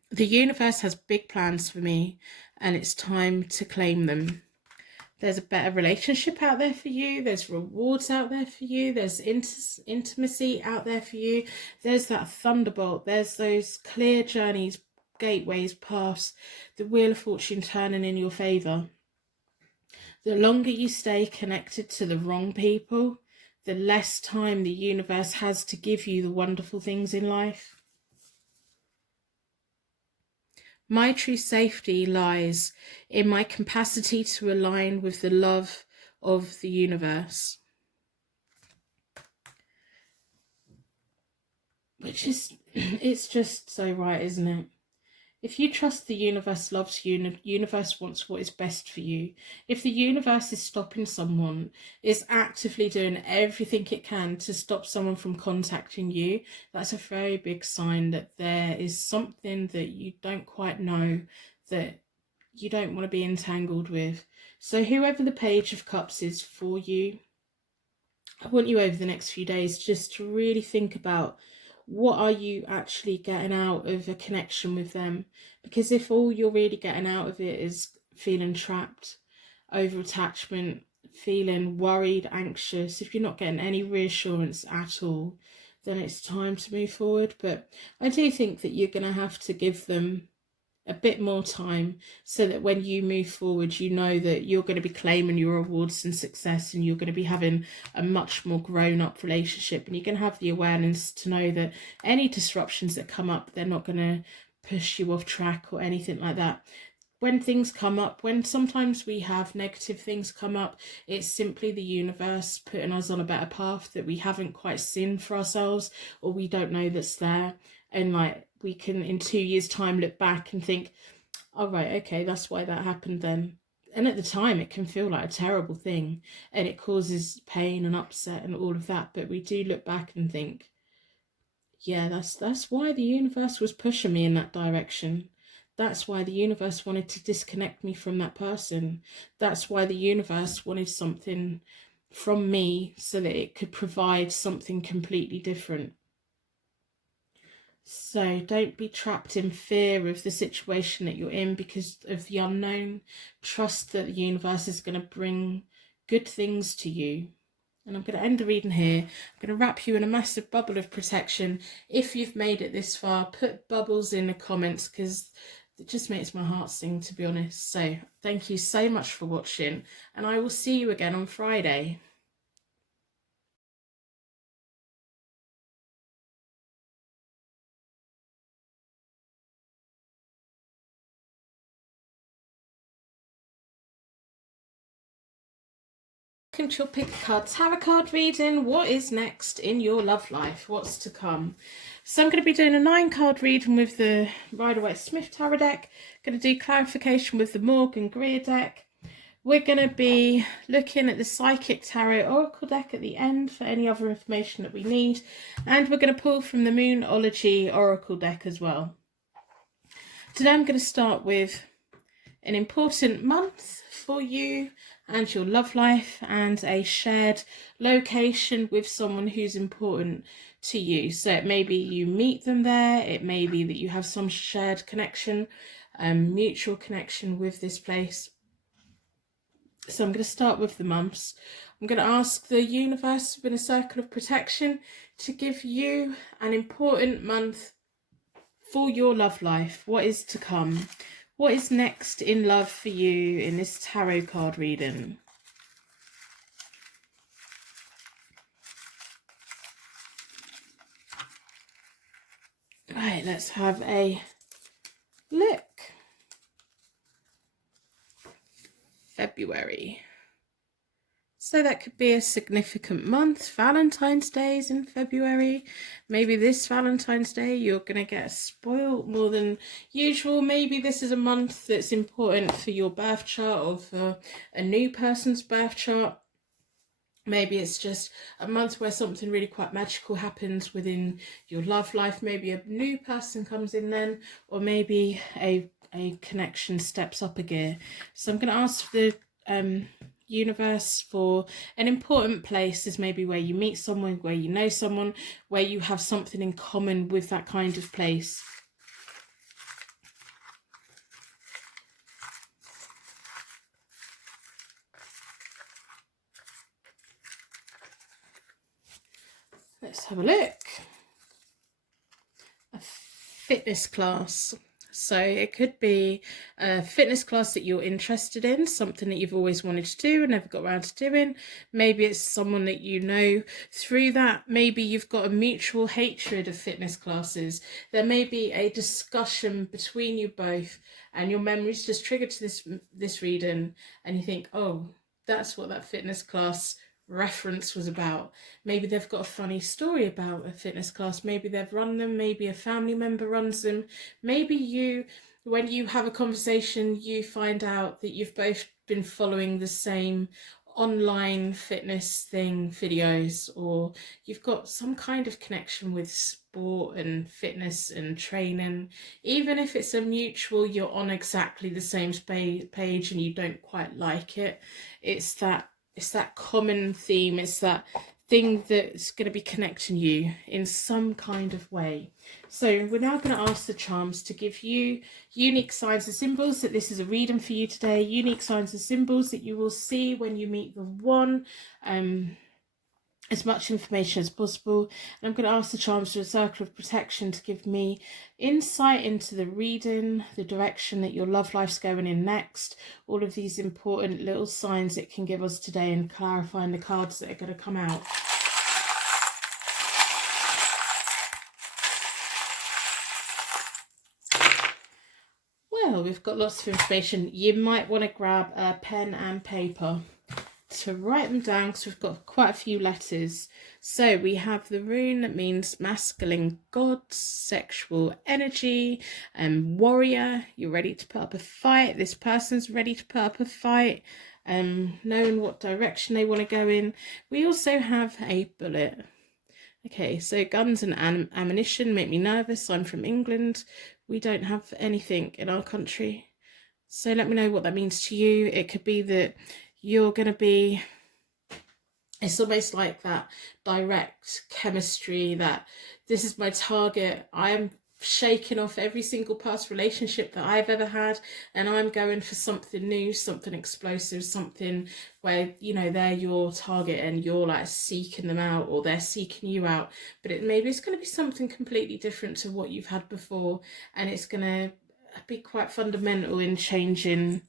The universe has big plans for me and it's time to claim them. There's a better relationship out there for you. There's rewards out there for you. There's intimacy out there for you. There's that thunderbolt. There's those clear journeys, gateways, paths, the wheel of fortune turning in your favour. The longer you stay connected to the wrong people, the less time the universe has to give you the wonderful things in life. My true safety lies in my capacity to align with the love of the universe. Which is, it's just so right, isn't it? If you trust the universe loves you and the universe wants what is best for you, if the universe is stopping someone, is actively doing everything it can to stop someone from contacting you, that's a very big sign that there is something that you don't quite know, that you don't want to be entangled with. So whoever the Page of Cups is for you, I want you over the next few days just to really think about what are you actually getting out of a connection with them? Because if all you're really getting out of it is feeling trapped, over attachment, feeling worried, anxious, if you're not getting any reassurance at all, then it's time to move forward. But I do think that you're going to have to give them a bit more time, so that when you move forward, you know that you're going to be claiming your rewards and success, and you're going to be having a much more grown-up relationship, and you can have the awareness to know that any disruptions that come up, they're not going to push you off track or anything like that. When things come up, when sometimes we have negative things come up, it's simply the universe putting us on a better path that we haven't quite seen for ourselves, or we don't know that's there. And like, we can in 2 years' time look back and think, oh right, okay, that's why that happened then. And at the time it can feel like a terrible thing, and it causes pain and upset and all of that, but we do look back and think, yeah, that's why the universe was pushing me in that direction. That's why the universe wanted to disconnect me from that person. That's why the universe wanted something from me, so that it could provide something completely different. So don't be trapped in fear of the situation that you're in because of the unknown. Trust that the universe is going to bring good things to you. And I'm going to end the reading here. I'm going to wrap you in a massive bubble of protection. If you've made it this far, put bubbles in the comments, because it just makes my heart sing, to be honest. So thank you so much for watching, and I will see you again on Friday. Welcome to your pick a card tarot card reading. What is next in your love life? What's to come? So I'm going to be doing a 9-card reading with the Rider-Waite-Smith tarot deck. Going to do clarification with the Morgan Greer deck. We're going to be looking at the Psychic Tarot Oracle deck at the end for any other information that we need. And we're going to pull from the Moonology Oracle deck as well. Today I'm going to start with an important month for you and your love life, and a shared location with someone who's important to you. So it may be you meet them there, it may be that you have some shared connection, mutual connection with this place. So I'm going to start with the months. I'm going to ask the universe within a circle of protection to give you an important month for your love life. What is to come? What is next in love for you in this tarot card reading? Right, let's have a look. February. So that could be a significant month. Valentine's Day is in February. Maybe this Valentine's Day you're going to get spoiled more than usual. Maybe this is a month that's important for your birth chart, or for a new person's birth chart. Maybe it's just a month where something really quite magical happens within your love life. Maybe a new person comes in then, or maybe a connection steps up a gear. So I'm going to ask the universe for an important place. Is maybe where you meet someone, where you know someone, where you have something in common with that kind of place. Let's have a look. A fitness class. So it could be a fitness class that you're interested in, something that you've always wanted to do and never got around to doing. Maybe it's someone that you know through that. Maybe you've got a mutual hatred of fitness classes. There may be a discussion between you both, and your memories just triggered to this reading, and you think, oh, that's what that fitness class reference was about. Maybe they've got a funny story about a fitness class. Maybe they've run them. Maybe a family member runs them. Maybe you, when you have a conversation, you find out that you've both been following the same online fitness thing videos, or you've got some kind of connection with sport and fitness and training. Even if it's a mutual, you're on exactly the same page and you don't quite like it. It's that common theme. It's that thing that's going to be connecting you in some kind of way. So we're now going to ask the charms to give you unique signs and symbols, that this is a reading for you today, unique signs and symbols that you will see when you meet the one, as much information as possible. And I'm going to ask the charms for a circle of protection to give me insight into the reading, the direction that your love life's going in next, all of these important little signs it can give us today, and clarifying the cards that are going to come out. Well, we've got lots of information. You might want to grab a pen and paper to write them down, because we've got quite a few letters. So we have the rune that means masculine gods, sexual energy, warrior, you're ready to put up a fight. This person's ready to put up a fight, knowing what direction they want to go in. We also have a bullet. Okay, so guns and ammunition make me nervous. I'm from England. We don't have anything in our country. So let me know what that means to you. It could be that you're going to be, it's almost like that direct chemistry, that this is my target. I'm shaking off every single past relationship that I've ever had, and I'm going for something new, something explosive, something where, you know, they're your target and you're like seeking them out, or they're seeking you out. But maybe it's going to be something completely different to what you've had before, and it's going to be quite fundamental in changing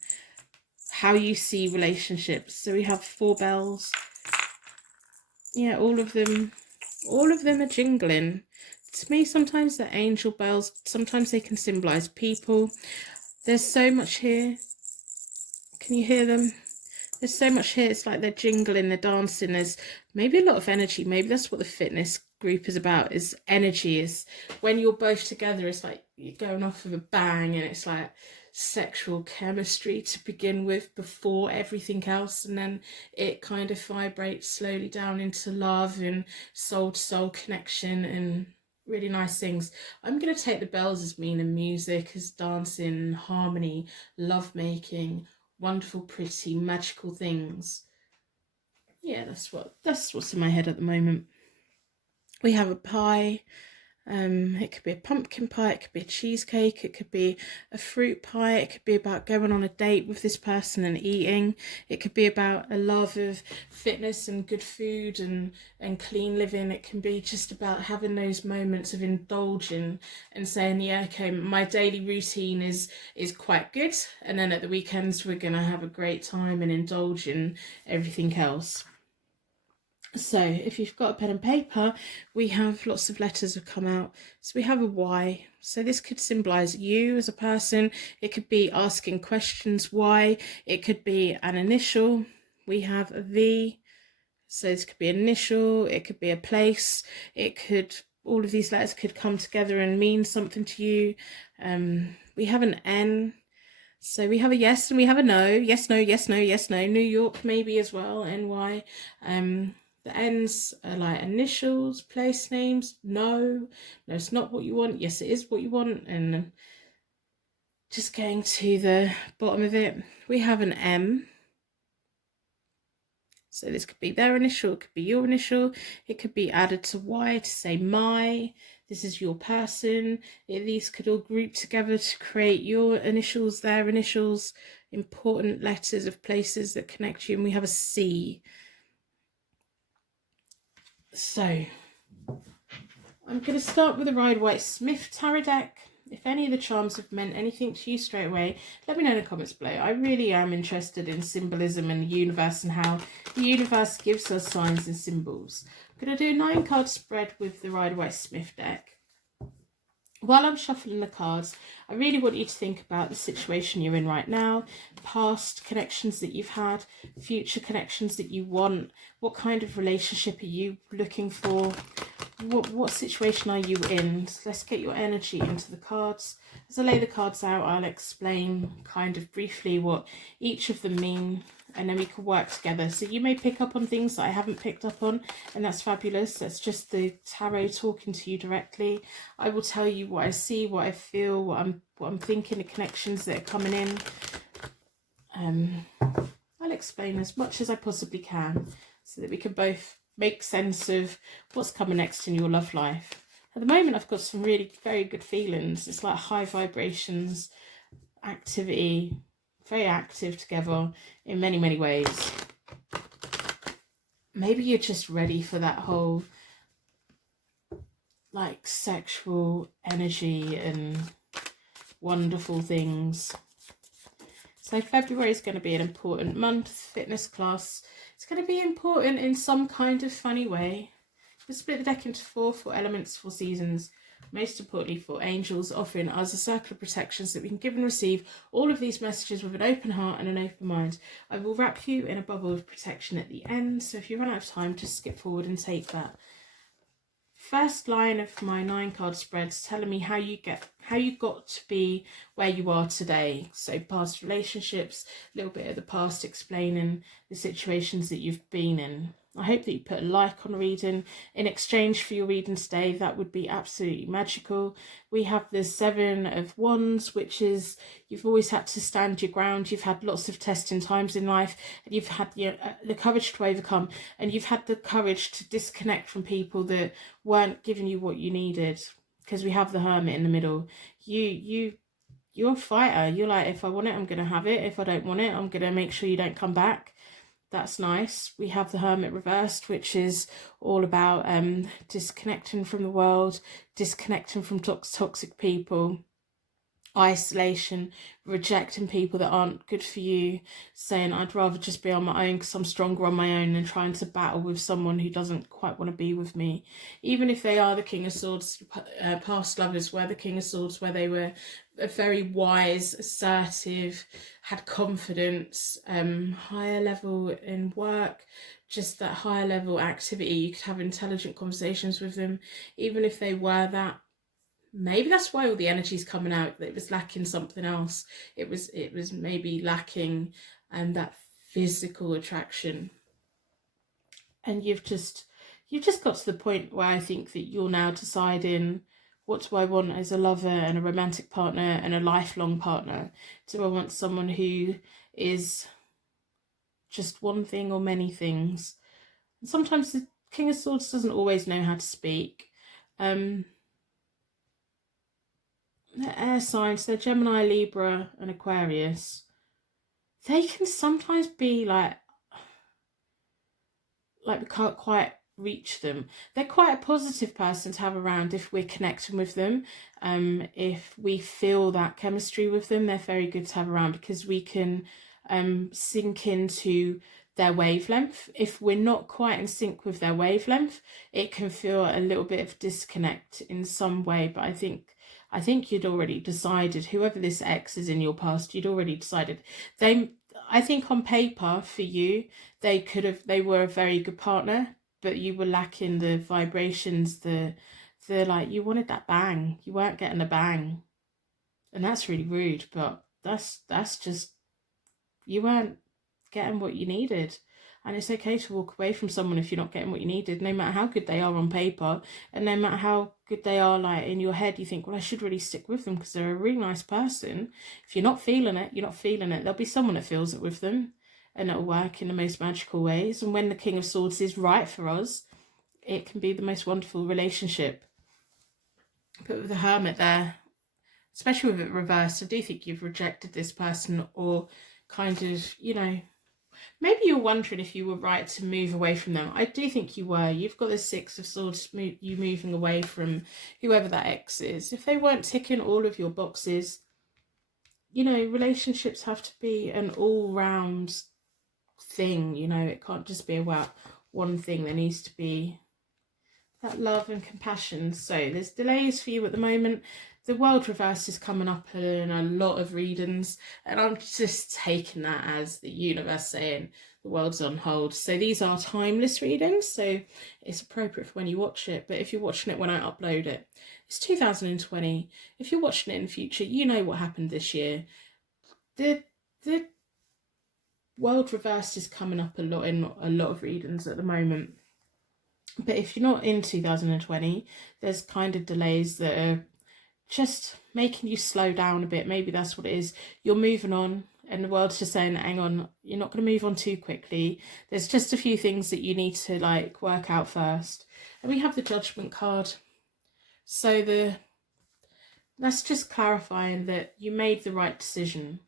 how you see relationships. So we have 4 bells. Yeah, all of them are jingling. To me, sometimes they're angel bells, sometimes they can symbolize people. There's so much here. Can you hear them? There's so much here. It's like they're jingling, they're dancing. There's maybe a lot of energy. Maybe that's what the fitness group is about, is energy. Is when you're both together, it's like you're going off with a bang, and it's like sexual chemistry to begin with before everything else, and then it kind of vibrates slowly down into love and soul to soul connection and really nice things. I'm going to take the bells as meaning music, as dancing, harmony, love making, wonderful, pretty, magical things. Yeah, that's what's in my head at the moment. We have a pie. It could be a pumpkin pie, it could be a cheesecake, it could be a fruit pie, it could be about going on a date with this person and eating, it could be about a love of fitness and good food and clean living. It can be just about having those moments of indulging and saying, yeah, okay, my daily routine is quite good, and then at the weekends we're gonna have a great time and indulge in everything else. So if you've got a pen and paper, we have lots of letters have come out. So we have a Y. So this could symbolize you as a person. It could be asking questions why. It could be an initial. We have a V. So this could be an initial. It could be a place. It could, all of these letters could come together and mean something to you. We have an N. So we have a yes and we have a no. Yes, no, yes, no, yes, no. New York maybe as well, NY. The ends are like initials, place names. No, it's not what you want. Yes, it is what you want. And just getting to the bottom of it, we have an M. So this could be their initial, it could be your initial. It could be added to Y to say my. This is your person. These could all group together to create your initials, their initials, important letters of places that connect you. And we have a C. So I'm going to start with the Rider-Waite-Smith tarot deck. If any of the charms have meant anything to you straight away, let me know in the comments below. I really am interested in symbolism and the universe and how the universe gives us signs and symbols. I'm going to do a 9-card spread with the Rider-Waite-Smith deck. While I'm shuffling the cards, I really want you to think about the situation you're in right now, past connections that you've had, future connections that you want. What kind of relationship are you looking for? What situation are you in? So let's get your energy into the cards. As I lay the cards out, I'll explain kind of briefly what each of them mean, and then we can work together. So you may pick up on things that I haven't picked up on, and that's fabulous. That's just the tarot talking to you directly. I will tell you what I see, what I feel, what I'm thinking, the connections that are coming in. I'll explain as much as I possibly can so that we can both make sense of what's coming next in your love life. At the moment, I've got some really very good feelings. It's like high vibrations, activity, very active together in many, many ways. Maybe you're just ready for that whole like sexual energy and wonderful things. So February is going to be an important month. Fitness class, it's going to be important in some kind of funny way. We split the deck into four elements, 4 seasons. Most importantly, for angels, offering us a circle of protection so that we can give and receive all of these messages with an open heart and an open mind. I will wrap you in a bubble of protection at the end, so if you run out of time, just skip forward and take that. First line of my 9 card spreads telling me how you got to be where you are today. So past relationships, a little bit of the past, explaining the situations that you've been in. I hope that you put a like on reading in exchange for your reading today. That would be absolutely magical. We have the 7 of Wands, which is you've always had to stand your ground. You've had lots of testing times in life, and you've had the courage to overcome, and you've had the courage to disconnect from people that weren't giving you what you needed. Because we have the Hermit in the middle. You're a fighter. You're like, if I want it, I'm going to have it. If I don't want it, I'm going to make sure you don't come back. That's nice. We have the Hermit Reversed, which is all about disconnecting from the world, disconnecting from toxic people, isolation, rejecting people that aren't good for you, saying I'd rather just be on my own because I'm stronger on my own than trying to battle with someone who doesn't quite want to be with me. Even if they are the King of Swords, past lovers were the King of Swords, where they were very wise, assertive, had confidence, higher level in work, just that higher level activity. You could have intelligent conversations with them, even if they were that. Maybe that's why all the energy's coming out, that it was lacking something else. It was maybe lacking that physical attraction. And you've just got to the point where I think that you're now deciding, what do I want as a lover and a romantic partner and a lifelong partner? Do I want someone who is just one thing or many things? And sometimes the King of Swords doesn't always know how to speak. They're air signs, they're Gemini, Libra and Aquarius. They can sometimes be like we can't quite reach them. They're quite a positive person to have around if we're connecting with them. If we feel that chemistry with them, they're very good to have around because we can sink into their wavelength. If we're not quite in sync with their wavelength, it can feel a little bit of disconnect in some way, but I think you'd already decided, whoever this ex is in your past, you'd already decided. I think on paper for you, they were a very good partner, but you were lacking the vibrations, the like, you wanted that bang. You weren't getting a bang. And that's really rude, but that's just, you weren't getting what you needed. And it's okay to walk away from someone if you're not getting what you needed, no matter how good they are on paper, and no matter how good they are like in your head. You think, well, I should really stick with them because they're a really nice person. If you're not feeling it, you're not feeling it. There'll be someone that feels it with them, and it'll work in the most magical ways. And when the King of Swords is right for us, it can be the most wonderful relationship. But with the Hermit there, especially with it reversed, I do think you've rejected this person, or kind of, maybe you're wondering if you were right to move away from them. I do think you were. You've got the 6 of Swords, you moving away from whoever that ex is. If they weren't ticking all of your boxes, relationships have to be an all-round thing. It can't just be about one thing. There needs to be that love and compassion. So there's delays for you at the moment. The World Reversed is coming up in a lot of readings, and I'm just taking that as the universe saying the world's on hold. So these are timeless readings, so it's appropriate for when you watch it. But if you're watching it when I upload it, it's 2020. If you're watching it in the future, you know what happened this year. The World Reversed is coming up a lot in a lot of readings at the moment. But if you're not in 2020, there's kind of delays that are just making you slow down a bit. Maybe that's what it is. You're moving on. And the world's just saying, hang on, you're not going to move on too quickly. There's just a few things that you need to like work out first. And we have the Judgment card. So that's just clarifying that you made the right decision.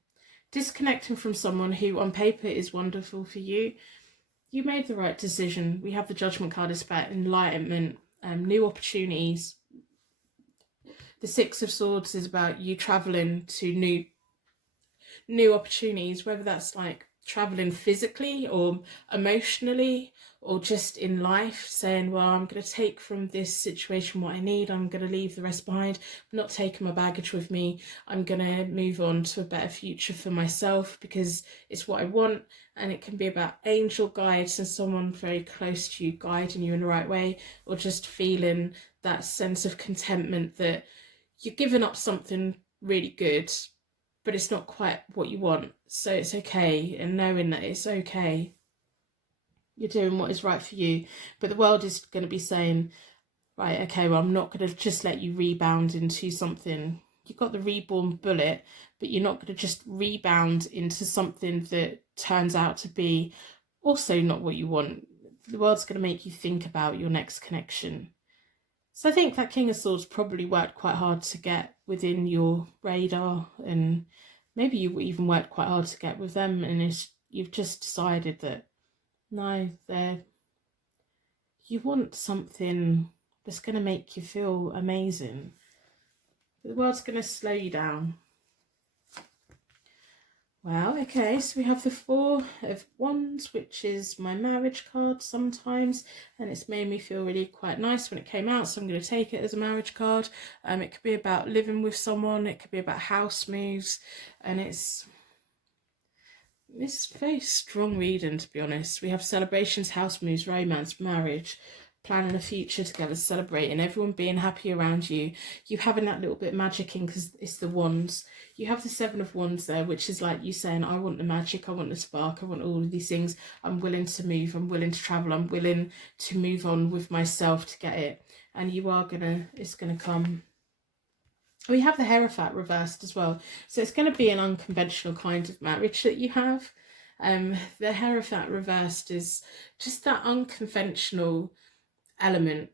Disconnecting from someone who on paper is wonderful for you, you made the right decision. We have the Judgment card. It's about enlightenment, new opportunities. The Six of Swords is about you traveling to new opportunities, whether that's like traveling physically or emotionally or just in life, saying, well, I'm going to take from this situation what I need, I'm going to leave the rest behind, I'm not taking my baggage with me, I'm going to move on to a better future for myself because it's what I want. And it can be about angel guides and someone very close to you guiding you in the right way, or just feeling that sense of contentment that you're giving up something really good, but it's not quite what you want. So it's okay, and knowing that it's okay. You're doing what is right for you. But the world is going to be saying, right, okay, well, I'm not going to just let you rebound into something. You've got the reborn bullet, but you're not going to just rebound into something that turns out to be also not what you want. The world's going to make you think about your next connection. So I think that King of Swords probably worked quite hard to get within your radar, and maybe you even worked quite hard to get with them, and you've just decided that no, you want something that's going to make you feel amazing. The world's going to slow you down. Well, okay, so we have the Four of Wands, which is my marriage card sometimes, and it's made me feel really quite nice when it came out, so I'm going to take it as a marriage card. It could be about living with someone, it could be about house moves, and it's very strong reading, to be honest. We have celebrations, house moves, romance, marriage, planning a future together, celebrating, everyone being happy around you, you having that little bit of magic in because it's the wands. You have the Seven of Wands there, which is like you saying, I want the magic, I want the spark, I want all of these things. I'm willing to move, I'm willing to travel, I'm willing to move on with myself to get it. And it's gonna come. We have the Hierophant reversed as well. So it's going to be an unconventional kind of marriage that you have. The Hierophant reversed is just that unconventional element.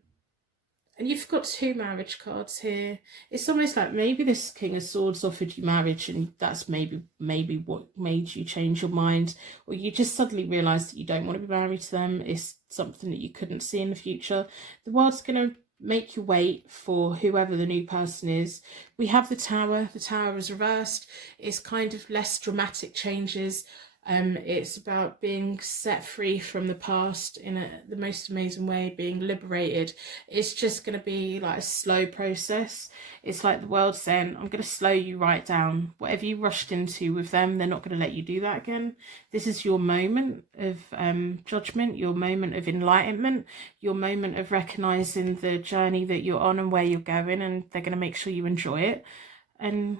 And you've got two marriage cards here. It's almost like maybe this King of Swords offered you marriage, and that's maybe what made you change your mind, or you just suddenly realised that you don't want to be married to them. It's something that you couldn't see in the future. The world's going to make you wait for whoever the new person is. We have the Tower. The Tower is reversed. It's kind of less dramatic changes. It's about being set free from the past in the most amazing way, being liberated. It's just going to be like a slow process. It's like the world saying, I'm going to slow you right down. Whatever you rushed into with them, they're not going to let you do that again. This is your moment of judgment, your moment of enlightenment, your moment of recognising the journey that you're on and where you're going, and they're going to make sure you enjoy it. And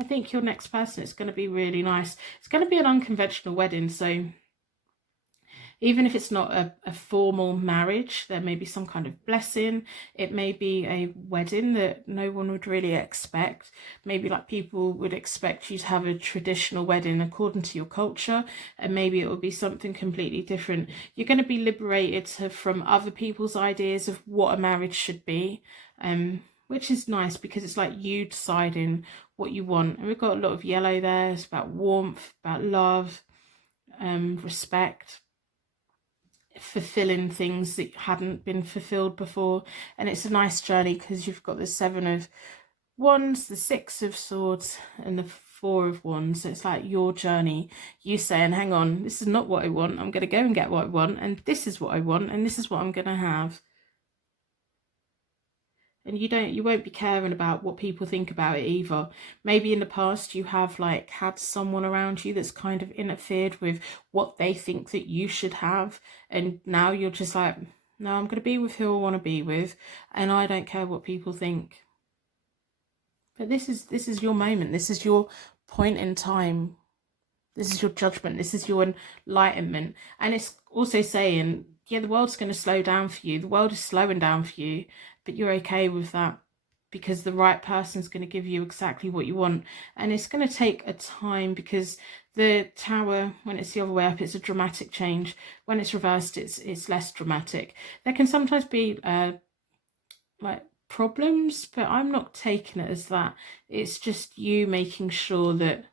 I think your next person, it's going to be really nice. It's going to be an unconventional wedding, so even if it's not a formal marriage, there may be some kind of blessing. It may be a wedding that no one would really expect. Maybe like people would expect you to have a traditional wedding according to your culture, and maybe it will be something completely different. You're going to be liberated from other people's ideas of what a marriage should be, which is nice because it's like you deciding what you want. And we've got a lot of yellow there. It's about warmth, about love, respect, fulfilling things that hadn't been fulfilled before. And it's a nice journey because you've got the Seven of Wands, the Six of Swords, and the Four of Wands. So it's like your journey, you saying, hang on, this is not what I want, I'm going to go and get what I want, and this is what I want, and this is what I'm going to have. And you won't be caring about what people think about it either. Maybe in the past you have like had someone around you that's kind of interfered with what they think that you should have, and now you're just like, no, I'm going to be with who I want to be with, and I don't care what people think. But this is your moment. This is your point in time. This is your judgment. This is your enlightenment. And it's also saying, yeah, the world's going to slow down for you. The world is slowing down for you, but you're okay with that. because the right person is going to give you exactly what you want. And it's going to take a time, because the Tower, when it's the other way up, it's a dramatic change. When it's reversed, it's less dramatic. There can sometimes be like problems, but I'm not taking it as that. It's just you making sure that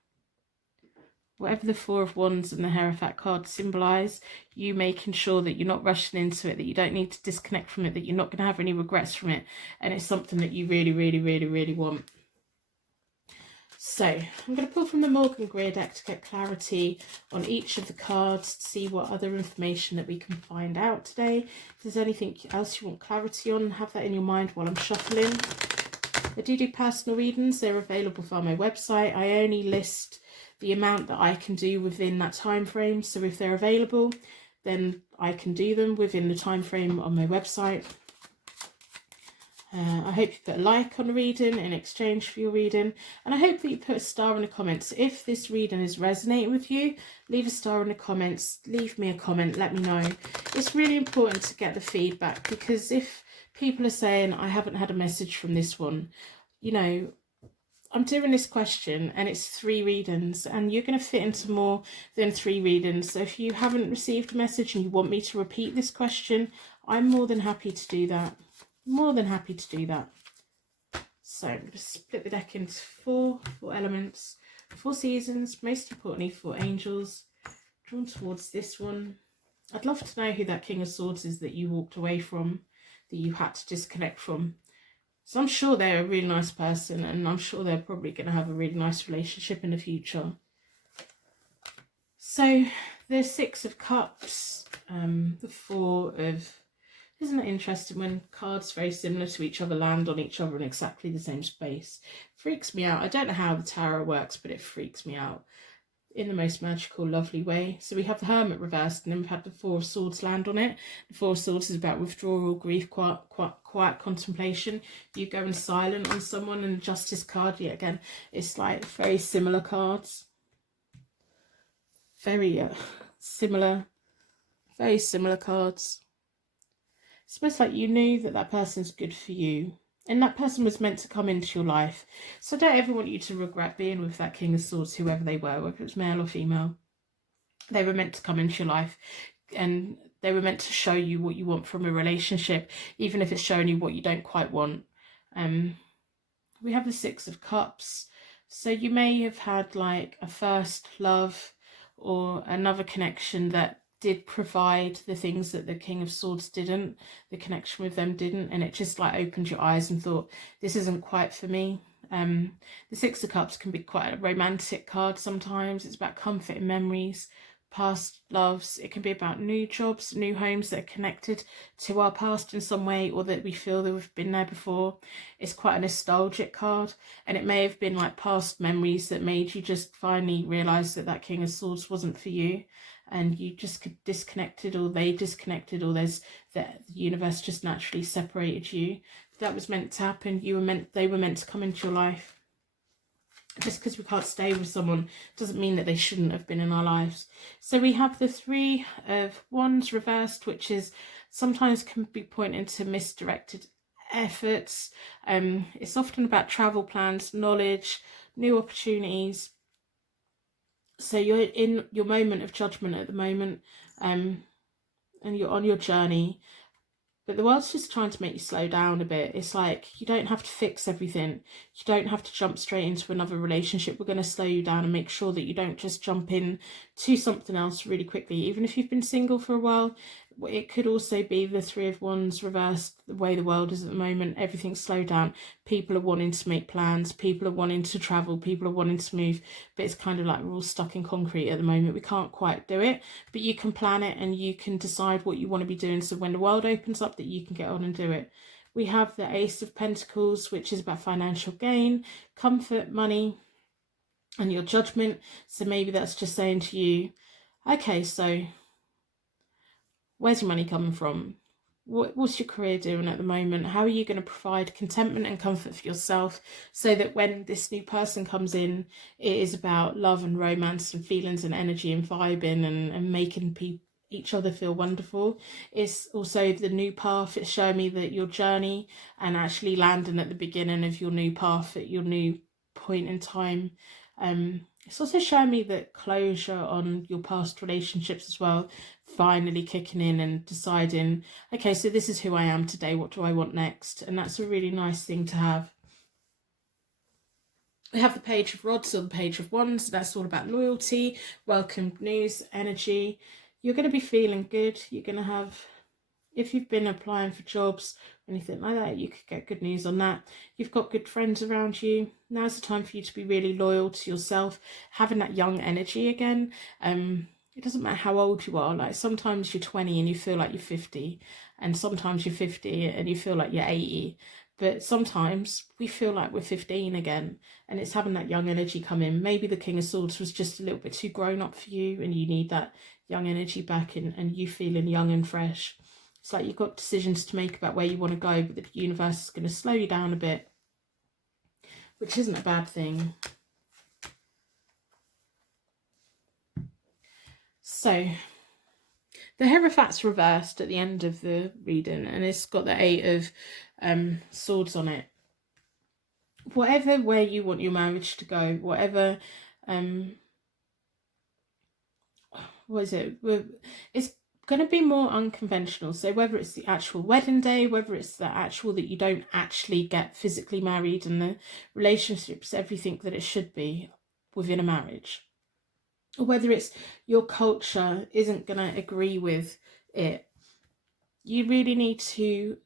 whatever the Four of Wands and the Hierophant card symbolise, you making sure that you're not rushing into it, that you don't need to disconnect from it, that you're not going to have any regrets from it, and it's something that you really, really, really, really want. So I'm going to pull from the Morgan Greer deck to get clarity on each of the cards, to see what other information that we can find out today. If there's anything else you want clarity on, have that in your mind while I'm shuffling. I do personal readings. They're available via my website. I only list the amount that I can do within that time frame. So if they're available, then I can do them within the time frame on my website. I hope you put a like on the reading in exchange for your reading, and I hope that you put a star in the comments. If this reading is resonating with you, leave a star in the comments, leave me a comment, let me know. It's really important to get the feedback, because if people are saying I haven't had a message from this one, you know, I'm doing this question and it's 3 readings, and you're going to fit into more than 3 readings. So if you haven't received a message and you want me to repeat this question, I'm more than happy to do that. More than happy to do that. So I'm going to split the deck into 4 elements, 4 seasons, most importantly 4 angels, drawn towards this one. I'd love to know who that King of Swords is that you walked away from, that you had to disconnect from. So I'm sure they're a really nice person, and I'm sure they're probably going to have a really nice relationship in the future. So the 6 of Cups, the 4 of... Isn't it interesting when cards very similar to each other land on each other in exactly the same space? Freaks me out. I don't know how the tarot works, but it freaks me out in the most magical, lovely way. So we have the Hermit reversed, and then we've had the 4 of Swords land on it. The 4 of Swords is about withdrawal, grief, quiet contemplation. You going silent on someone, and the Justice card, yet again, it's like very similar cards. Very similar, very similar cards. It's almost like you knew that that person's good for you, and that person was meant to come into your life. So I don't ever want you to regret being with that King of Swords, whoever they were, whether it was male or female. They were meant to come into your life, and they were meant to show you what you want from a relationship, even if it's showing you what you don't quite want. We have the 6 of Cups. So you may have had like a first love or another connection that did provide the things that the King of Swords didn't, the connection with them didn't, and it just like opened your eyes and thought, this isn't quite for me. The 6 of Cups can be quite a romantic card sometimes. It's about comfort and memories, past loves. It can be about new jobs, new homes that are connected to our past in some way, or that we feel that we've been there before. It's quite a nostalgic card, and it may have been like past memories that made you just finally realise that that King of Swords wasn't for you, and you just disconnected, or they disconnected, or the universe just naturally separated you. That was meant to happen. They were meant to come into your life. Just because we can't stay with someone doesn't mean that they shouldn't have been in our lives. So we have the 3 of Wands reversed, which is sometimes can be pointing to misdirected efforts. It's often about travel plans, knowledge, new opportunities. So you're in your moment of judgment at the moment, and you're on your journey. But the world's just trying to make you slow down a bit. It's like, you don't have to fix everything. You don't have to jump straight into another relationship. We're going to slow you down and make sure that you don't just jump in to something else really quickly. Even if you've been single for a while, it could also be the 3 of Wands reversed. The way the world is at the moment, everything's slowed down. People are wanting to make plans. People are wanting to travel. People are wanting to move. But it's kind of like we're all stuck in concrete at the moment. We can't quite do it. But you can plan it, and you can decide what you want to be doing. So when the world opens up, that you can get on and do it. We have the Ace of Pentacles, which is about financial gain, comfort, money, and your judgment. So maybe that's just saying to you, okay, so where's your money coming from? What's your career doing at the moment? How are you going to provide contentment and comfort for yourself, so that when this new person comes in, it is about love and romance and feelings and energy and vibing and making each other feel wonderful. It's also the new path. It's showing me that your journey and actually landing at the beginning of your new path at your new point in time. It's also showing me that closure on your past relationships as well, finally kicking in and deciding, okay, so this is who I am today, what do I want next? And that's a really nice thing to have. We have the Page of Rods or the Page of Wands. That's all about loyalty, welcome news, energy. You're going to be feeling good. You're going to have, if you've been applying for jobs or anything like that, you could get good news on that. You've got good friends around you. Now's the time for you to be really loyal to yourself, having that young energy again. It doesn't matter how old you are. Like sometimes you're 20 and you feel like you're 50, and sometimes you're 50 and you feel like you're 80. But sometimes we feel like we're 15 again, and it's having that young energy come in. Maybe the King of Swords was just a little bit too grown up for you, and you need that young energy back and you feeling young and fresh. It's like you've got decisions to make about where you want to go, but the universe is going to slow you down a bit, which isn't a bad thing. So, the Hierophant's reversed at the end of the reading, and it's got the 8 of swords on it. Whatever way you want your marriage to go, whatever, what is it? It's going to be more unconventional. So whether it's the actual wedding day, whether it's the actual that you don't actually get physically married and the relationship's everything that it should be within a marriage, or whether it's your culture isn't going to agree with it, you really need to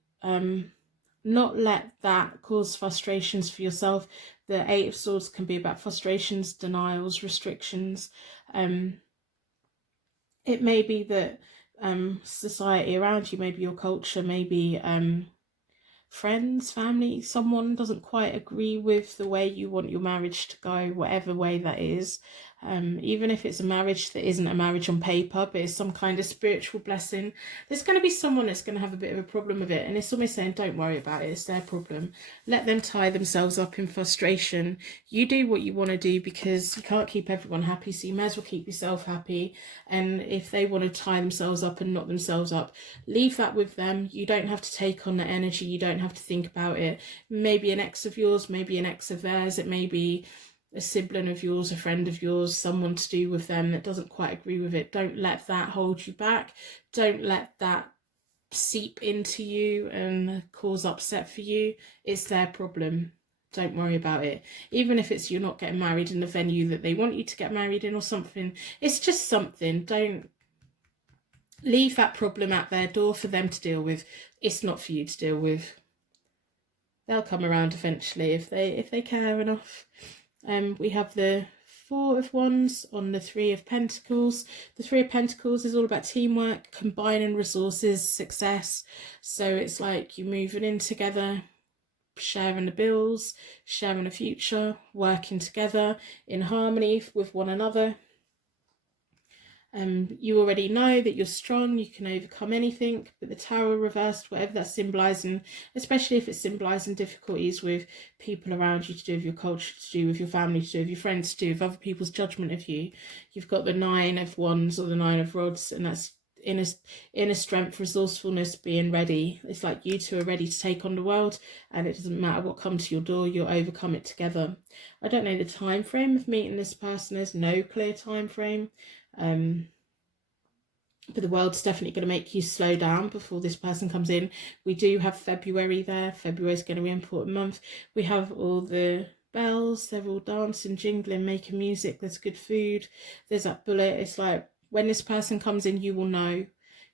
not let that cause frustrations for yourself. The 8 of Swords can be about frustrations, denials, restrictions. It may be that society around you, maybe your culture, maybe friends, family, someone doesn't quite agree with the way you want your marriage to go, whatever way that is. Even if it's a marriage that isn't a marriage on paper, but it's some kind of spiritual blessing, there's going to be someone that's going to have a bit of a problem with it. And it's almost saying, don't worry about it, it's their problem. Let them tie themselves up in frustration. You do what you want to do, because you can't keep everyone happy, so you may as well keep yourself happy. And if they want to tie themselves up and knot themselves up, leave that with them. You don't have to take on the energy, you don't have to think about it. Maybe an ex of yours, maybe an ex of theirs, it may be a sibling of yours, a friend of yours, someone to do with them that doesn't quite agree with it. Don't let that hold you back. Don't let that seep into you and cause upset for you. It's their problem. Don't worry about it. Even if it's you're not getting married in the venue that they want you to get married in or something, it's just something. Don't leave that problem at their door for them to deal with. It's not for you to deal with. They'll come around eventually if they care enough. We have the 4 of Wands on the 3 of Pentacles. The 3 of Pentacles is all about teamwork, combining resources, success. So it's like you moving in together, sharing the bills, sharing a future, working together in harmony with one another. You already know that you're strong, you can overcome anything, but the Tower reversed, whatever that's symbolising, especially if it's symbolising difficulties with people around you, to do with your culture, to do with your family, to do with your friends, to do with other people's judgment of you. You've got the 9 of Wands or the 9 of Rods, and that's inner strength, resourcefulness, being ready. It's like you two are ready to take on the world, and it doesn't matter what comes to your door, you'll overcome it together. I don't know the time frame of meeting this person. There's no clear time frame. But the world's definitely going to make you slow down before this person comes in. We do have February there. February is going to be an important month. We have all the bells. They're all dancing, jingling, making music. There's good food. There's that bullet. It's like when this person comes in, you will know.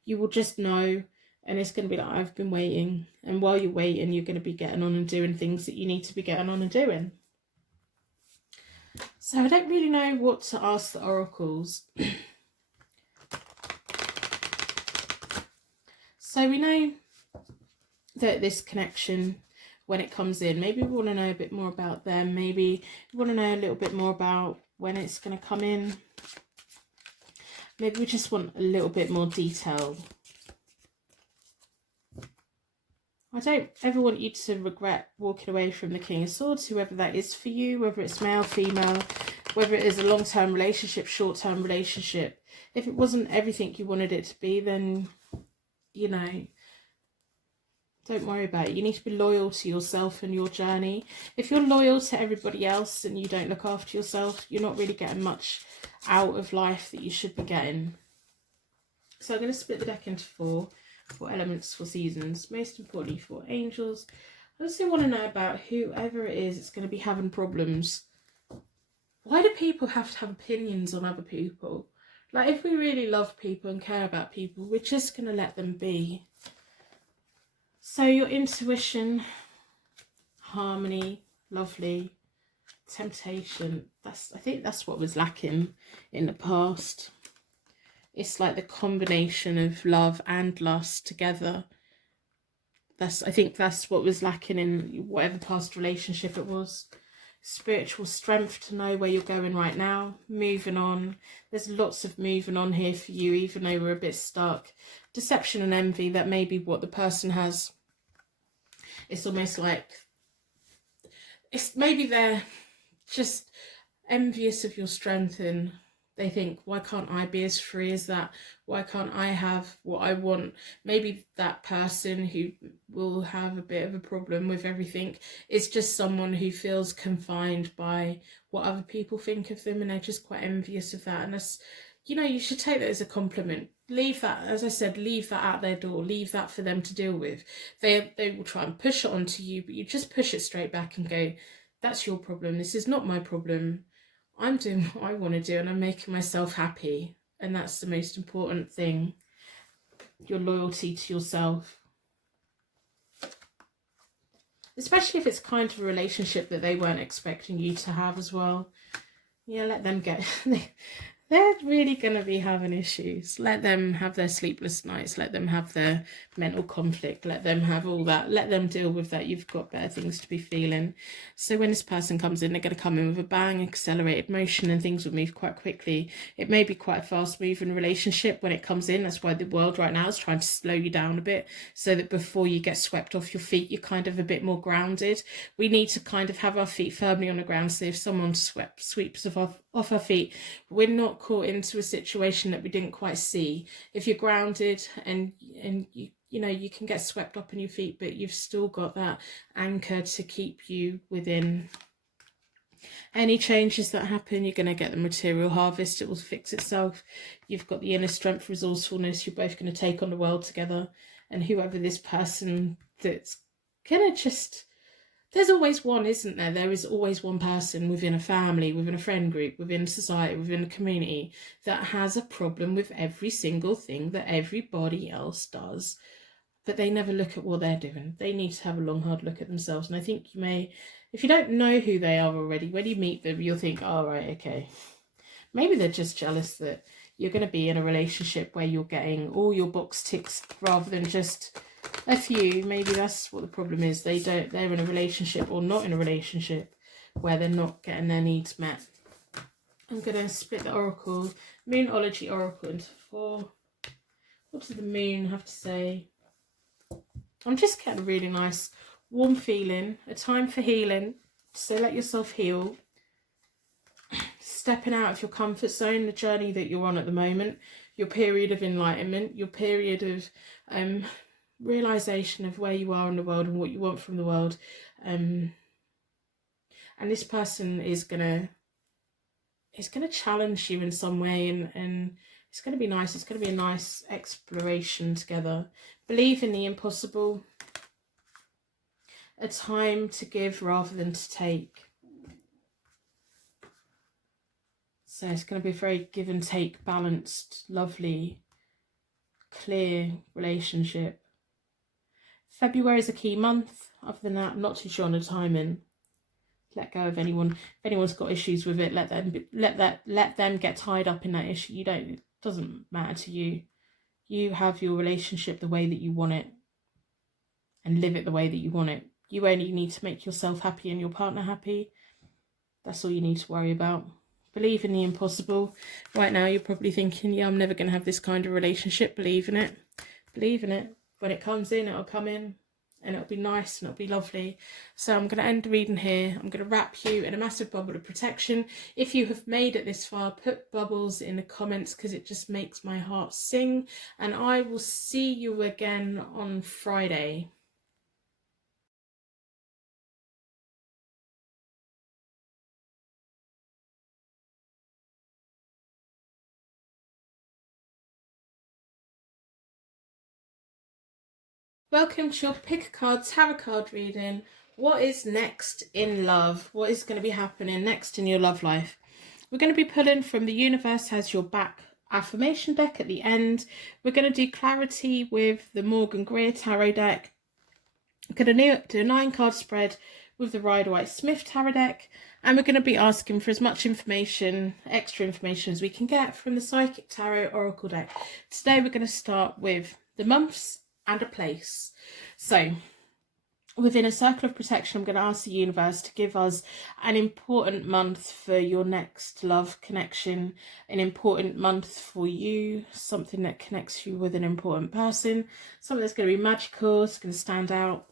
You will just know. And it's going to be like, I've been waiting. And while you're waiting, you're going to be getting on and doing things that you need to be getting on and doing. So I don't really know what to ask the oracles. So we know that this connection, when it comes in, maybe we want to know a bit more about them. Maybe we want to know a little bit more about when it's going to come in. Maybe we just want a little bit more detail. I don't ever want you to regret walking away from the King of Swords, whoever that is for you, whether it's male, female. whether it is a long-term relationship, short-term relationship. If it wasn't everything you wanted it to be, then, you know, don't worry about it. You need to be loyal to yourself and your journey. If you're loyal to everybody else and you don't look after yourself, you're not really getting much out of life that you should be getting. So I'm going to split the deck into four elements, for seasons. Most importantly, for angels. I also want to know about whoever it is that's going to be having problems. Why do people have to have opinions on other people? Like, if we really love people and care about people, we're just going to let them be. So your intuition, harmony, lovely, temptation. I think that's what was lacking in the past. It's like the combination of love and lust together. I think that's what was lacking in whatever past relationship it was. Spiritual strength to know where you're going right now. Moving on. There's lots of moving on here for you, even though we're a bit stuck. Deception and envy, that may be what the person has. It's almost like, maybe they're just envious of your strength and they think, why can't I be as free as that? Why can't I have what I want? Maybe that person who will have a bit of a problem with everything is just someone who feels confined by what other people think of them, and they're just quite envious of that. And that's, you know, you should take that as a compliment. Leave that, as I said, leave that at their door. Leave that for them to deal with. They will try and push it onto you, but you just push it straight back and go, that's your problem. This is not my problem. I'm doing what I want to do and I'm making myself happy. And that's the most important thing. Your loyalty to yourself. Especially if it's kind of a relationship that they weren't expecting you to have as well. Yeah, let them get... They're really going to be having issues. Let them have their sleepless nights. Let them have their mental conflict. Let them have all that. Let them deal with that. You've got better things to be feeling. So when this person comes in, they're going to come in with a bang, accelerated motion, and things will move quite quickly. It may be quite a fast-moving relationship when it comes in. That's why the world right now is trying to slow you down a bit, so that before you get swept off your feet, you're kind of a bit more grounded. We need to kind of have our feet firmly on the ground, so if someone sweeps off our feet, we're not caught into a situation that we didn't quite see. If you're grounded and you know, you can get swept up on your feet, but you've still got that anchor to keep you within. Any changes that happen, you're going to get the material harvest. It will fix itself. You've got the inner strength, resourcefulness. You're both going to take on the world together. And whoever this person that's going to just... There's always one, isn't there? There is always one person within a family, within a friend group, within society, within a community that has a problem with every single thing that everybody else does. But they never look at what they're doing. They need to have a long, hard look at themselves. And I think you may, if you don't know who they are already, when you meet them, you'll think, oh, right, okay. Maybe they're just jealous that you're going to be in a relationship where you're getting all your box ticks rather than just... a few. Maybe that's what the problem is. They're in a relationship or not in a relationship where they're not getting their needs met. I'm going to split the oracle, Moonology oracle, into 4. What does the moon have to say? I'm just getting a really nice warm feeling, a time for healing. So let yourself heal. Stepping out of your comfort zone, the journey that you're on at the moment, your period of enlightenment, your period of realization of where you are in the world and what you want from the world, and this person is gonna challenge you in some way, and it's gonna be nice. It's gonna be a nice exploration together. Believe in the impossible. A time to give rather than to take. So it's going to be a very give and take, balanced, lovely, clear relationship. February is a key month. Other than that, I'm not too sure on the timing. Let go of anyone. If anyone's got issues with it, let them get tied up in that issue. It doesn't matter to you. You have your relationship the way that you want it, and live it the way that you want it. You only need to make yourself happy and your partner happy. That's all you need to worry about. Believe in the impossible. Right now, you're probably thinking, yeah, I'm never going to have this kind of relationship. Believe in it. Believe in it. When it comes in, it'll come in. and it'll be nice and it'll be lovely. So I'm going to end the reading here. I'm going to wrap you in a massive bubble of protection. If you have made it this far, put bubbles in the comments because it just makes my heart sing. And I will see you again on Friday. Welcome to your pick a card tarot card reading. What is next in love? What is going to be happening next in your love life? We're going to be pulling from the Universe Has Your Back affirmation deck at the end. We're going to do clarity with the Morgan Greer tarot deck. We're going to do a 9-card spread with the Rider-Waite-Smith tarot deck. And we're going to be asking for as much information, extra information as we can get from the Psychic Tarot Oracle deck. Today we're going to start with the months and a place. So within a circle of protection, I'm going to ask the universe to give us an important month for your next love connection, an important month for you, something that connects you with an important person, something that's going to be magical, it's going to stand out.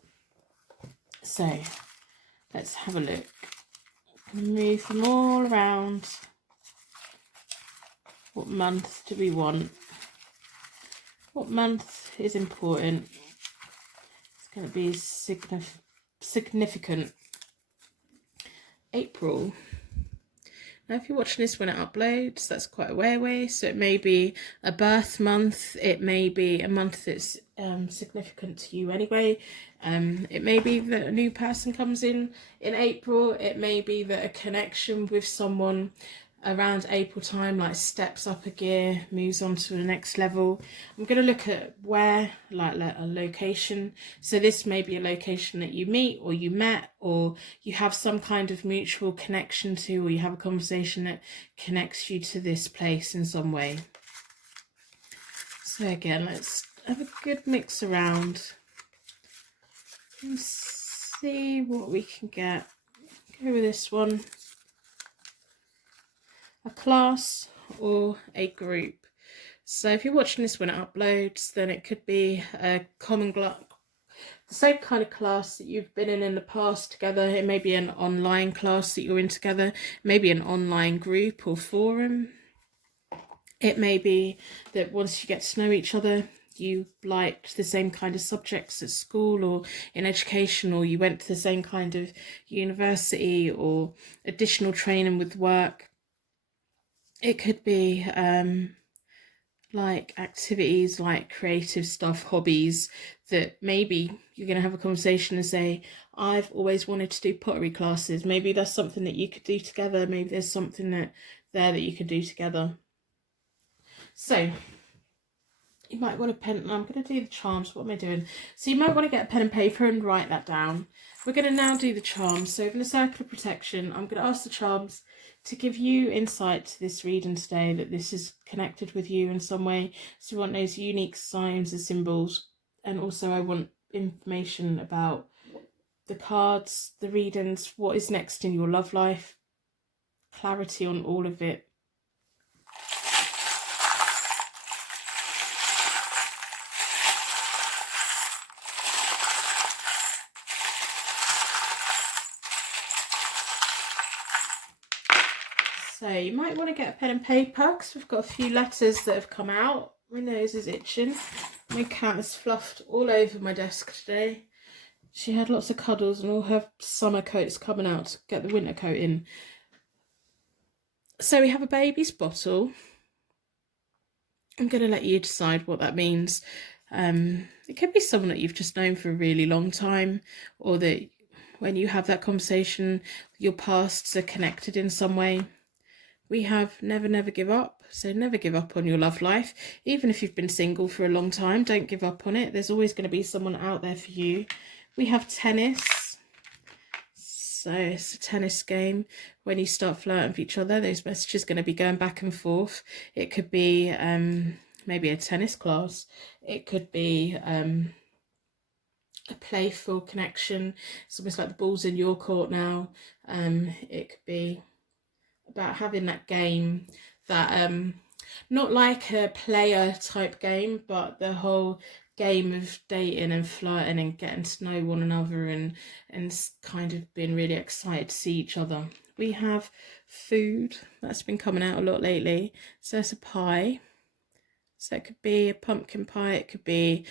So let's have a look. Move them all around. What month do we want? What month is important? It's going to be significant. April. Now, if you're watching this when it uploads, that's quite a way away. So it may be a birth month. It may be a month that's significant to you anyway. It may be that a new person comes in April. It may be that a connection with someone around April time like steps up a gear, moves on to the next level. I'm going to look at where, like a location. So this may be a location that you meet or you met or you have some kind of mutual connection to, or you have a conversation that connects you to this place in some way. So again, let's have a good mix around and see what we can get. Go with this one. A class or a group. So if you're watching this when it uploads, then it could be a the same kind of class that you've been in the past together. It may be an online class that you're in together, maybe an online group or forum. It may be that once you get to know each other, you liked the same kind of subjects at school or in education, or you went to the same kind of university or additional training with work. It could be like activities, like creative stuff, hobbies, that maybe you're going to have a conversation and say, I've always wanted to do pottery classes. Maybe that's something that you could do together. Maybe there's something that you could do together. So you might want a pen. I'm going to do the charms. What am I doing? So you might want to get a pen and paper and write that down. We're going to now do the charms. So in the circle of protection, I'm going to ask the charms to give you insight to this reading today, that this is connected with you in some way. So we want those unique signs and symbols. And also I want information about the cards, the readings, what is next in your love life, clarity on all of it. So you might want to get a pen and paper because we've got a few letters that have come out. My nose is itching. My cat has fluffed all over my desk today. She had lots of cuddles and all her summer coats coming out to get the winter coat in. So we have a baby's bottle. I'm going to let you decide what that means. It could be someone that you've just known for a really long time, or that when you have that conversation, your pasts are connected in some way. We have never, never give up. So never give up on your love life. Even if you've been single for a long time, don't give up on it. There's always going to be someone out there for you. We have tennis. So it's a tennis game. When you start flirting with each other, those messages are going to be going back and forth. It could be maybe a tennis class. It could be a playful connection. It's almost like the ball's in your court now. It could be about having that game that not like a player type game, but the whole game of dating and flirting and getting to know one another and kind of being really excited to see each other. We have food. That's been coming out a lot lately. So it's a pie. So it could be a pumpkin pie, it could be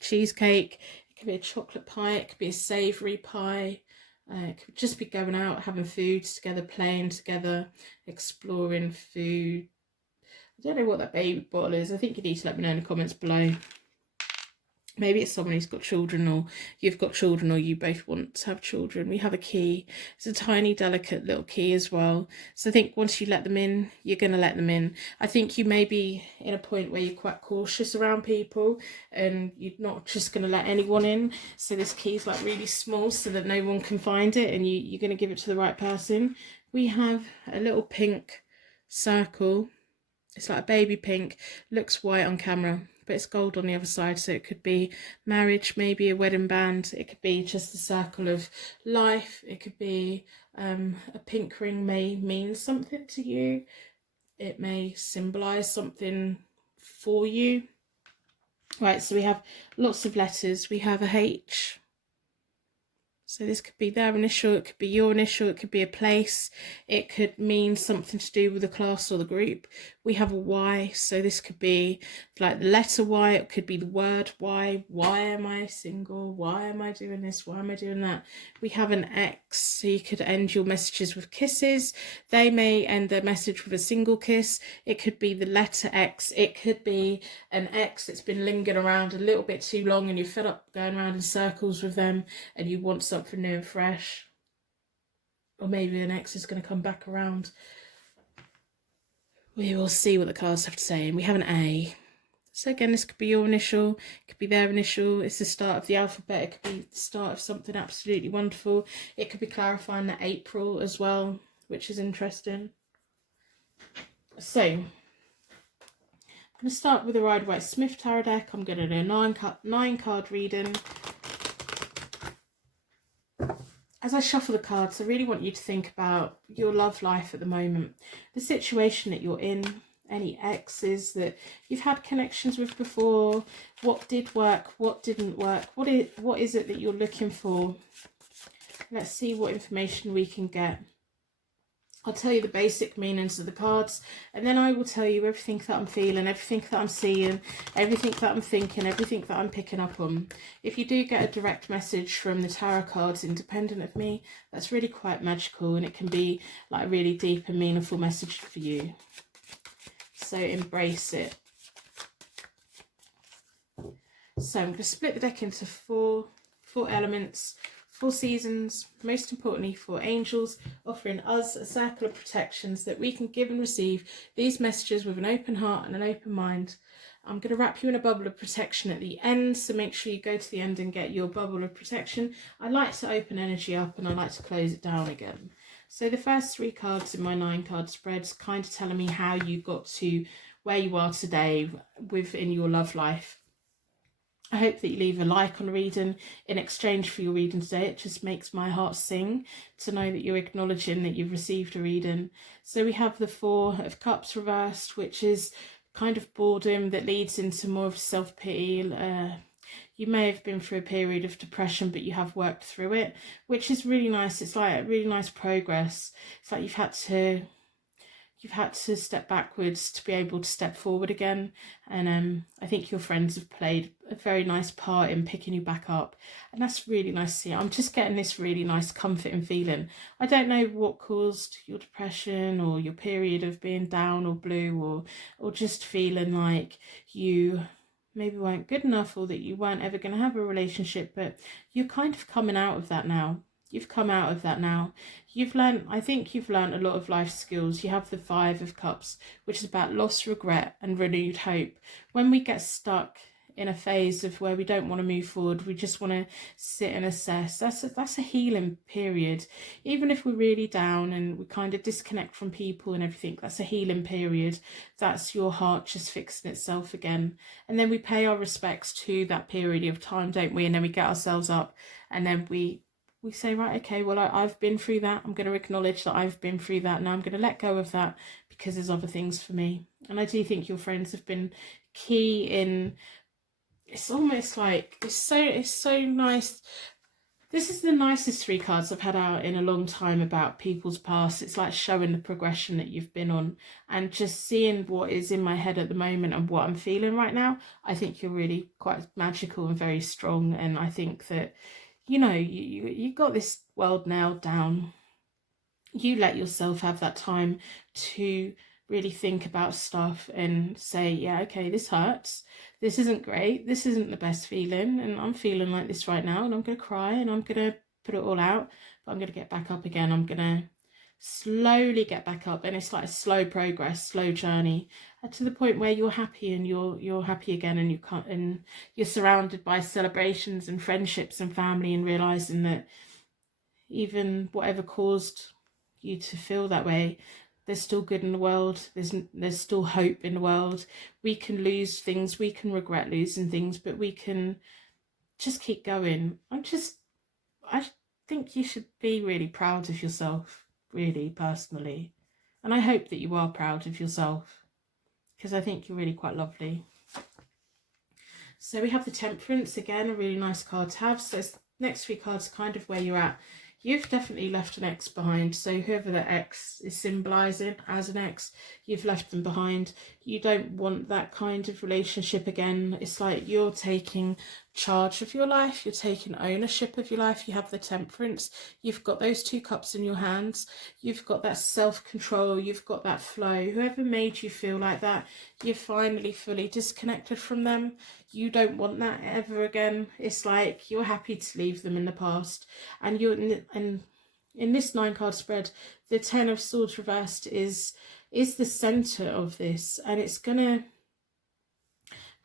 cheesecake, it could be a chocolate pie, it could be a savoury pie. It could just be going out, having food together, playing together, exploring food. I don't know what that baby bottle is. I think you need to let me know in the comments below. Maybe it's someone who's got children, or you've got children, or you both want to have children. We have a key. It's a tiny, delicate little key as well. So I think once you let them in, you're going to let them in. I think you may be in a point where you're quite cautious around people and you're not just going to let anyone in. So this key is like really small so that no one can find it, and you're going to give it to the right person. We have a little pink circle. It's like a baby pink, looks white on camera, but it's gold on the other side. So it could be marriage, maybe a wedding band. It could be just the circle of life. It could be a pink ring may mean something to you. It may symbolise something for you. Right, so we have lots of letters. We have a H. So this could be their initial, it could be your initial, it could be a place, it could mean something to do with the class or the group. We have a Y, so this could be like the letter Y, it could be the word Y. Why am I single? Why am I doing this? Why am I doing that? We have an X, so you could end your messages with kisses. They may end their message with a single kiss. It could be the letter X. It could be an X that's been lingering around a little bit too long and you're fed up going around in circles with them and you want something new and fresh. Or maybe an X is going to come back around. We will see what the cards have to say. And we have an A. So again, this could be your initial, it could be their initial. It's the start of the alphabet. It could be the start of something absolutely wonderful. It could be clarifying the April as well, which is interesting. So I'm going to start with the Rider-Waite-Smith Tarot deck. I'm going to do a 9 card reading. As I shuffle the cards, I really want you to think about your love life at the moment, the situation that you're in, any exes that you've had connections with before, what did work, what didn't work, what is it that you're looking for. Let's see what information we can get. I'll tell you the basic meanings of the cards, and then I will tell you everything that I'm feeling, everything that I'm seeing, everything that I'm thinking, everything that I'm picking up on. If you do get a direct message from the tarot cards independent of me, that's really quite magical, and it can be like a really deep and meaningful message for you. So embrace it. So I'm going to split the deck into four elements. 4 seasons, most importantly 4 angels, offering us a circle of protections that we can give and receive these messages with an open heart and an open mind. I'm going to wrap you in a bubble of protection at the end, so make sure you go to the end and get your bubble of protection. I like to open energy up and I like to close it down again. So the first 3 cards in my 9 card spreads kind of telling me how you got to where you are today within your love life. I hope that you leave a like on reading in exchange for your reading today. It just makes my heart sing to know that you're acknowledging that you've received a reading. So we have the 4 of Cups reversed, which is kind of boredom that leads into more of self-pity. You may have been through a period of depression, but you have worked through it, which is really nice. It's like a really nice progress. It's like you've had to step backwards to be able to step forward again, and I think your friends have played a very nice part in picking you back up, and that's really nice to see. I'm just getting this really nice comforting feeling. I don't know what caused your depression or your period of being down or blue, or just feeling like you maybe weren't good enough or that you weren't ever going to have a relationship, but you're kind of coming out of that now. You've come out of that now. I think you've learned a lot of life skills. You have the 5 of Cups, which is about loss, regret and renewed hope. When we get stuck in a phase of where we don't want to move forward, we just want to sit and assess, that's a healing period. Even if we're really down and we kind of disconnect from people and everything, that's a healing period. That's your heart just fixing itself again. And then we pay our respects to that period of time, don't we? And then we get ourselves up and then we say, right, okay, well, I've been through that. I'm going to acknowledge that I've been through that. Now I'm going to let go of that because there's other things for me. And I do think your friends have been key in, it's almost like, it's so nice. This is the nicest 3 cards I've had out in a long time about people's past. It's like showing the progression that you've been on and just seeing what is in my head at the moment and what I'm feeling right now. I think you're really quite magical and very strong. And I think that, you know, you got this world nailed down. You let yourself have that time to really think about stuff and say, yeah, okay, this hurts. This isn't great. This isn't the best feeling. And I'm feeling like this right now. And I'm going to cry and I'm going to put it all out. But I'm going to get back up again. I'm going to slowly get back up. And it's like a slow progress, slow journey to the point where you're happy and you're happy again. And you can't, and you're surrounded by celebrations and friendships and family, and realizing that even whatever caused you to feel that way, there's still good in the world. There's still hope in the world. We can lose things, we can regret losing things, but we can just keep going. I think you should be really proud of yourself, really, personally. And I hope that you are proud of yourself, because I think you're really quite lovely. So we have the Temperance, again, a really nice card to have. So next 3 cards are kind of where you're at. You've definitely left an ex behind. So whoever the ex is symbolising as an ex, you've left them behind. You don't want that kind of relationship again. It's like you're taking charge of your life. You're taking ownership of your life. You have the Temperance. You've got those 2 cups in your hands. You've got that self-control. You've got that flow. Whoever made you feel like that, you're finally fully disconnected from them. You don't want that ever again. It's like you're happy to leave them in the past. And in this 9 card spread, the 10 of Swords reversed is the center of this, and it's gonna,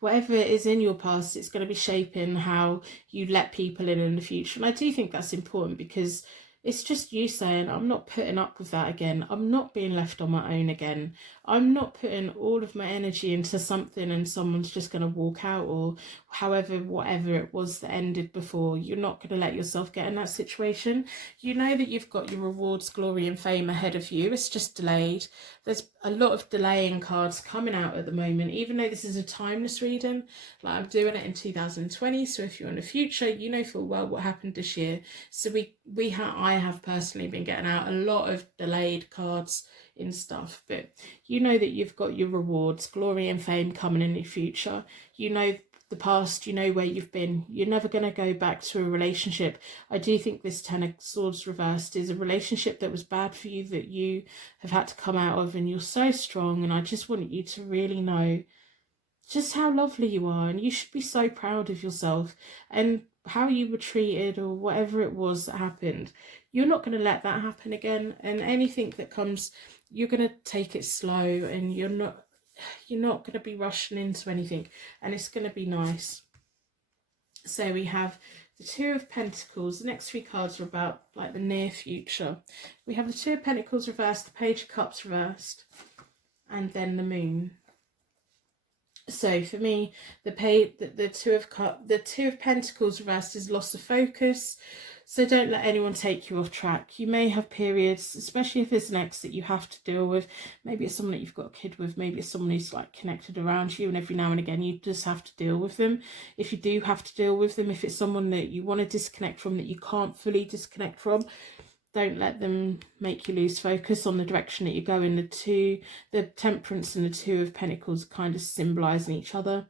whatever is in your past, it's going to be shaping how you let people in the future. And I do think that's important, because it's just you saying, I'm not putting up with that again. I'm not being left on my own again. I'm not putting all of my energy into something and someone's just going to walk out, or whatever it was that ended before. You're not going to let yourself get in that situation. You know that you've got your rewards, glory and fame ahead of you. It's just delayed. There's a lot of delaying cards coming out at the moment, even though this is a timeless reading. Like, I'm doing it in 2020, so if you're in the future, you know full well what happened this year. So I have personally been getting out a lot of delayed cards in stuff, but you know that you've got your rewards, glory and fame coming in the future. You know the past, you know where you've been. You're never going to go back to a relationship. I do think this 10 of Swords reversed is a relationship that was bad for you, that you have had to come out of, and you're so strong. And I just want you to really know just how lovely you are, and you should be so proud of yourself and how you were treated, or whatever it was that happened. You're not going to let that happen again, and anything that comes, you're going to take it slow, and you're not going to be rushing into anything, and it's going to be nice. So we have the 2 of Pentacles. The next 3 cards are about like the near future. We have the 2 of Pentacles reversed, the Page of Cups reversed, and then the Moon. So for me, the 2 of Pentacles reversed is loss of focus. So don't let anyone take you off track. You may have periods, especially if it's an ex that you have to deal with. Maybe it's someone that you've got a kid with. Maybe it's someone who's like connected around you, and every now and again you just have to deal with them. If you do have to deal with them, if it's someone that you want to disconnect from, that you can't fully disconnect from, don't let them make you lose focus on the direction that you're going. The Temperance and the 2 of Pentacles kind of symbolising each other.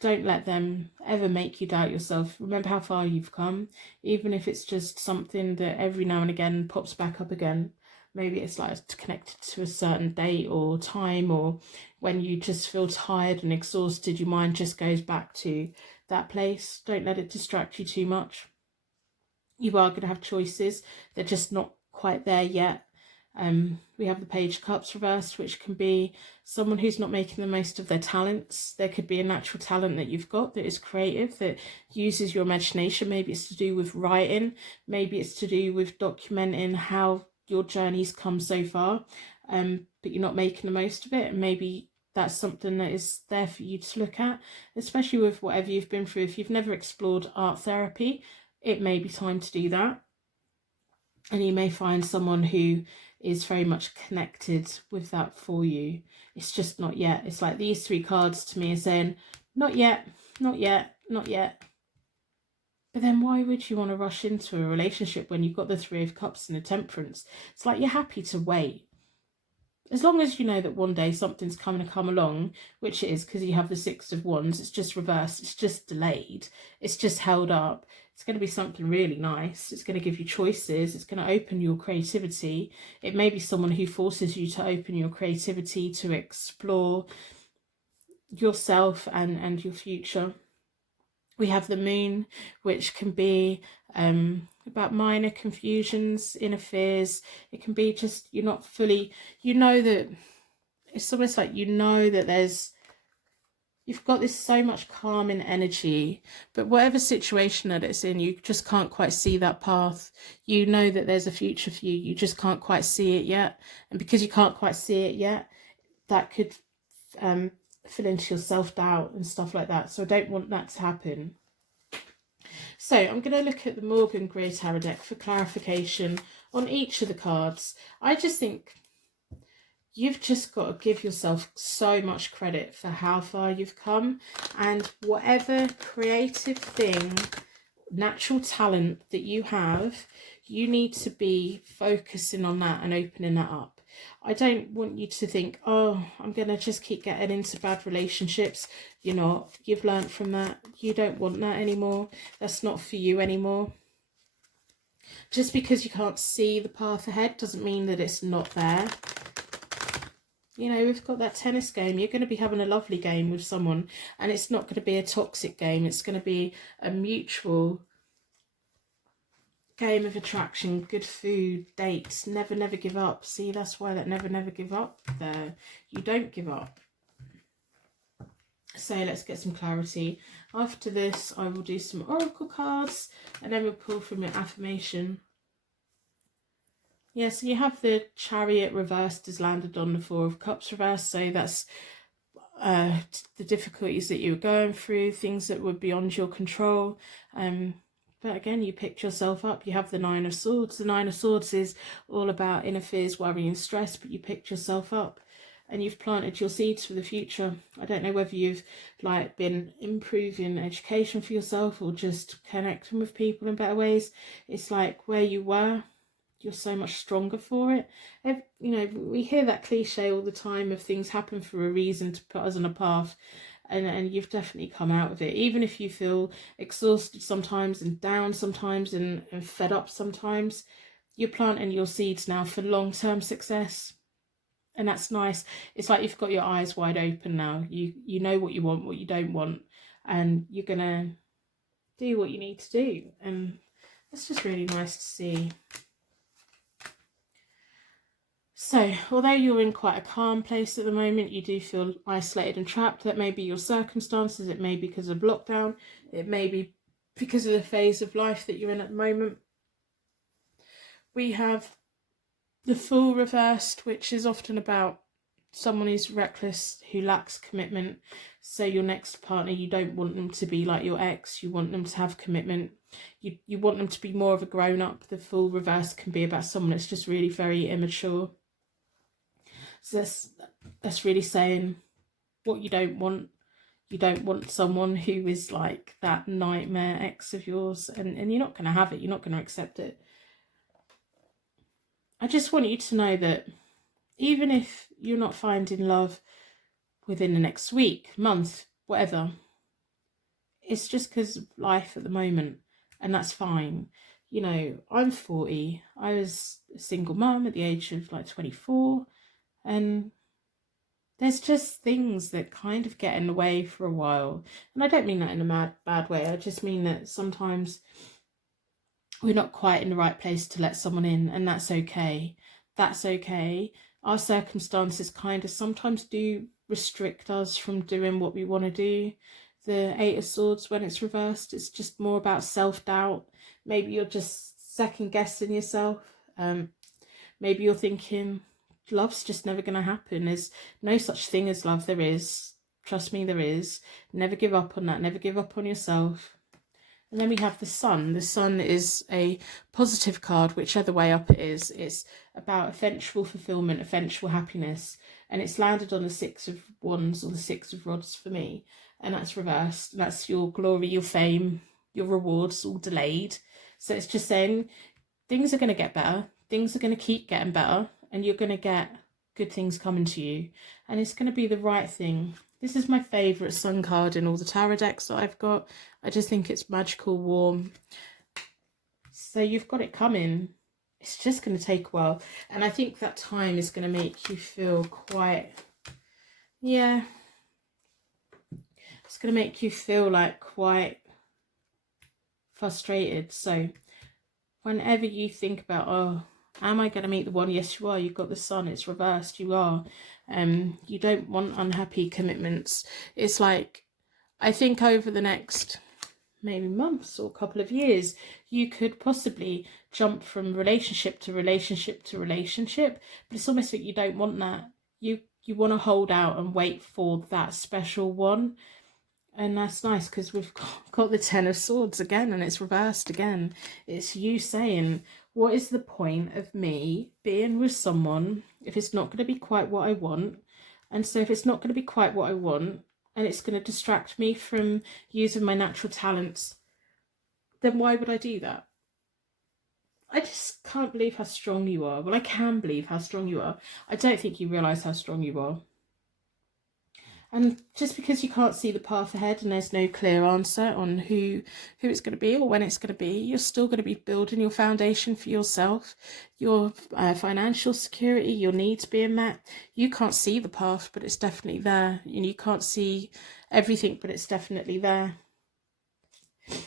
Don't let them ever make you doubt yourself. Remember how far you've come, even if it's just something that every now and again pops back up again. Maybe it's like connected to a certain date or time, or when you just feel tired and exhausted, your mind just goes back to that place. Don't let it distract you too much. You are going to have choices. They're just not quite there yet. We have the Page of Cups reversed, which can be someone who's not making the most of their talents. There could be a natural talent that you've got that is creative, that uses your imagination. Maybe it's to do with writing. Maybe it's to do with documenting how your journey's come so far, but you're not making the most of it. And maybe that's something that is there for you to look at, especially with whatever you've been through. If you've never explored art therapy, it may be time to do that. And you may find someone who is very much connected with that for you. It's just not yet. It's like these 3 cards to me are saying, not yet, not yet, not yet. But then why would you want to rush into a relationship when you've got the 3 of Cups and the Temperance? It's like you're happy to wait. As long as you know that one day something's coming to come along, which it is because you have the 6 of Wands, it's just reversed, it's just delayed, it's just held up. It's going to be something really nice. It's going to give you choices. It's going to open your creativity. It may be someone who forces you to open your creativity, to explore yourself and your future. We have the Moon, which can be about minor confusions, inner fears. It can be just you're not fully, you know that it's almost like you know that you've got this so much calming energy, but whatever situation that it's in, you just can't quite see that path. You know that there's a future for you, you just can't quite see it yet. And because you can't quite see it yet, that could fill into your self-doubt and stuff like that. So I don't want that to happen. So I'm going to look at the Morgan Grey Tarot deck for clarification on each of the cards. I just think you've just got to give yourself so much credit for how far you've come, and whatever creative thing, natural talent that you have, you need to be focusing on that and opening that up. I don't want you to think, oh, I'm going to just keep getting into bad relationships. You're not. You've learned from that. You don't want that anymore. That's not for you anymore. Just because you can't see the path ahead doesn't mean that it's not there. You know, we've got that tennis game. You're going to be having a lovely game with someone, and it's not going to be a toxic game. It's going to be a mutual game of attraction, good food, dates, never give up. See, that's why that never give up there. You don't give up. So let's get some clarity. After this, I will do some oracle cards, and then we'll pull from your affirmation. Yeah, so you have the Chariot Reversed has landed on the 4 of Cups reversed. So that's the difficulties that you were going through, things that were beyond your control. But again, you picked yourself up. You have the 9 of Swords. The 9 of Swords is all about inner fears, worry and stress, but you picked yourself up and you've planted your seeds for the future. I don't know whether you've like been improving education for yourself or just connecting with people in better ways. It's like where you were, you're so much stronger for it. You know, we hear that cliche all the time of things happen for a reason to put us on a path. And you've definitely come out of it. Even if you feel exhausted sometimes and down sometimes and fed up sometimes, you're planting your seeds now for long-term success. And that's nice. It's like you've got your eyes wide open now. You know what you want, what you don't want, and you're going to do what you need to do. And it's just really nice to see. So, although you're in quite a calm place at the moment, you do feel isolated and trapped. That may be your circumstances, it may be because of lockdown, it may be because of the phase of life that you're in at the moment. We have the Fool reversed, which is often about someone who's reckless, who lacks commitment. So your next partner, you don't want them to be like your ex, you want them to have commitment. You want them to be more of a grown-up. The Fool reversed can be about someone that's just really very immature. So that's really saying what you don't want. You don't want someone who is like that nightmare ex of yours, and you're not going to have it. You're not going to accept it. I just want you to know that even if you're not finding love within the next week, month, whatever, it's just because of life at the moment, and that's fine. You know, I'm 40. I was a single mum at the age of like 24. And there's just things that kind of get in the way for a while. And I don't mean that in a bad way. I just mean that sometimes we're not quite in the right place to let someone in, and that's okay. That's okay. Our circumstances kind of sometimes do restrict us from doing what we want to do. The 8 of Swords, when it's reversed, it's just more about self-doubt. Maybe you're just second-guessing yourself. Maybe you're thinking, love's just never going to happen. There's no such thing as love. There is. Trust me, there is. Never give up on that. Never give up on yourself. And then we have the Sun. The Sun is a positive card, whichever way up it is. It's about eventual fulfillment, eventual happiness. And it's landed on the Six of Wands or the Six of Rods for me. And that's reversed. And that's your glory, your fame, your rewards all delayed. So it's just saying things are going to get better. Things are going to keep getting better. And you're going to get good things coming to you. And it's going to be the right thing. This is my favourite Sun card in all the tarot decks that I've got. I just think it's magical, warm. So you've got it coming. It's just going to take a while. And I think that time is going to make you feel quite, yeah. It's going to make you feel like quite frustrated. So whenever you think about, oh, am I going to meet the one? Yes, you are. You've got the Sun. It's reversed. You are. You don't want unhappy commitments. It's like, I think over the next maybe months or couple of years, you could possibly jump from relationship to relationship to relationship. But it's almost like you don't want that. You want to hold out and wait for that special one. And that's nice because we've got the Ten of Swords again, and it's reversed again. It's you saying, what is the point of me being with someone if it's not going to be quite what I want? And so if it's not going to be quite what I want, and it's going to distract me from using my natural talents, then why would I do that? I just can't believe how strong you are. Well, I can believe how strong you are. I don't think you realise how strong you are. And just because you can't see the path ahead and there's no clear answer on who it's going to be or when it's going to be, you're still going to be building your foundation for yourself, your financial security, your needs being met. You can't see the path, but it's definitely there. And you can't see everything, but it's definitely there.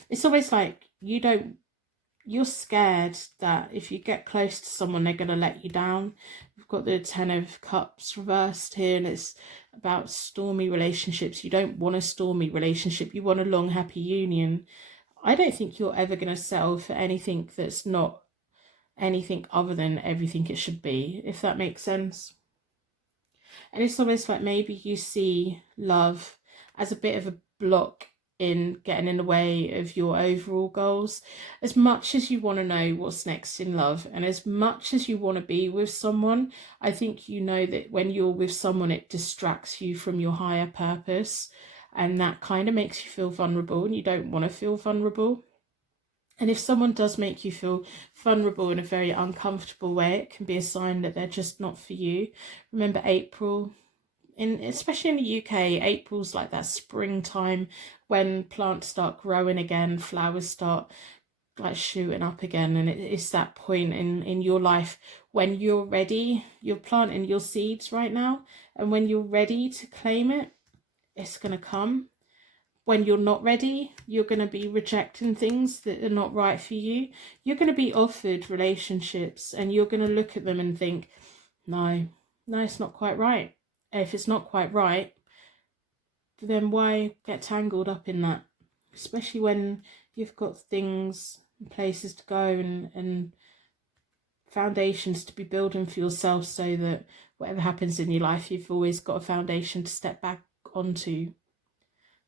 It's always like you're scared that if you get close to someone, they're going to let you down. We've got the Ten of Cups reversed here, and it's about stormy relationships. You don't want a stormy relationship. You want a long, happy union. I don't think you're ever going to settle for anything that's not anything other than everything it should be, if that makes sense. And it's almost like maybe you see love as a bit of a block in getting in the way of your overall goals. As much as you want to know what's next in love, and as much as you want to be with someone, I think you know that when you're with someone, it distracts you from your higher purpose, and that kind of makes you feel vulnerable, and you don't want to feel vulnerable. And if someone does make you feel vulnerable in a very uncomfortable way, it can be a sign that they're just not for you. Remember April, especially in the UK, April's like that springtime when plants start growing again, flowers start like shooting up again, and it's that point in your life when you're ready. You're planting your seeds right now, and when you're ready to claim it, it's going to come. When you're not ready, you're going to be rejecting things that are not right for you. You're going to be offered relationships, and you're going to look at them and think, no, it's not quite right. If it's not quite right, then why get tangled up in that? Especially when you've got things and places to go and foundations to be building for yourself, so that whatever happens in your life, you've always got a foundation to step back onto.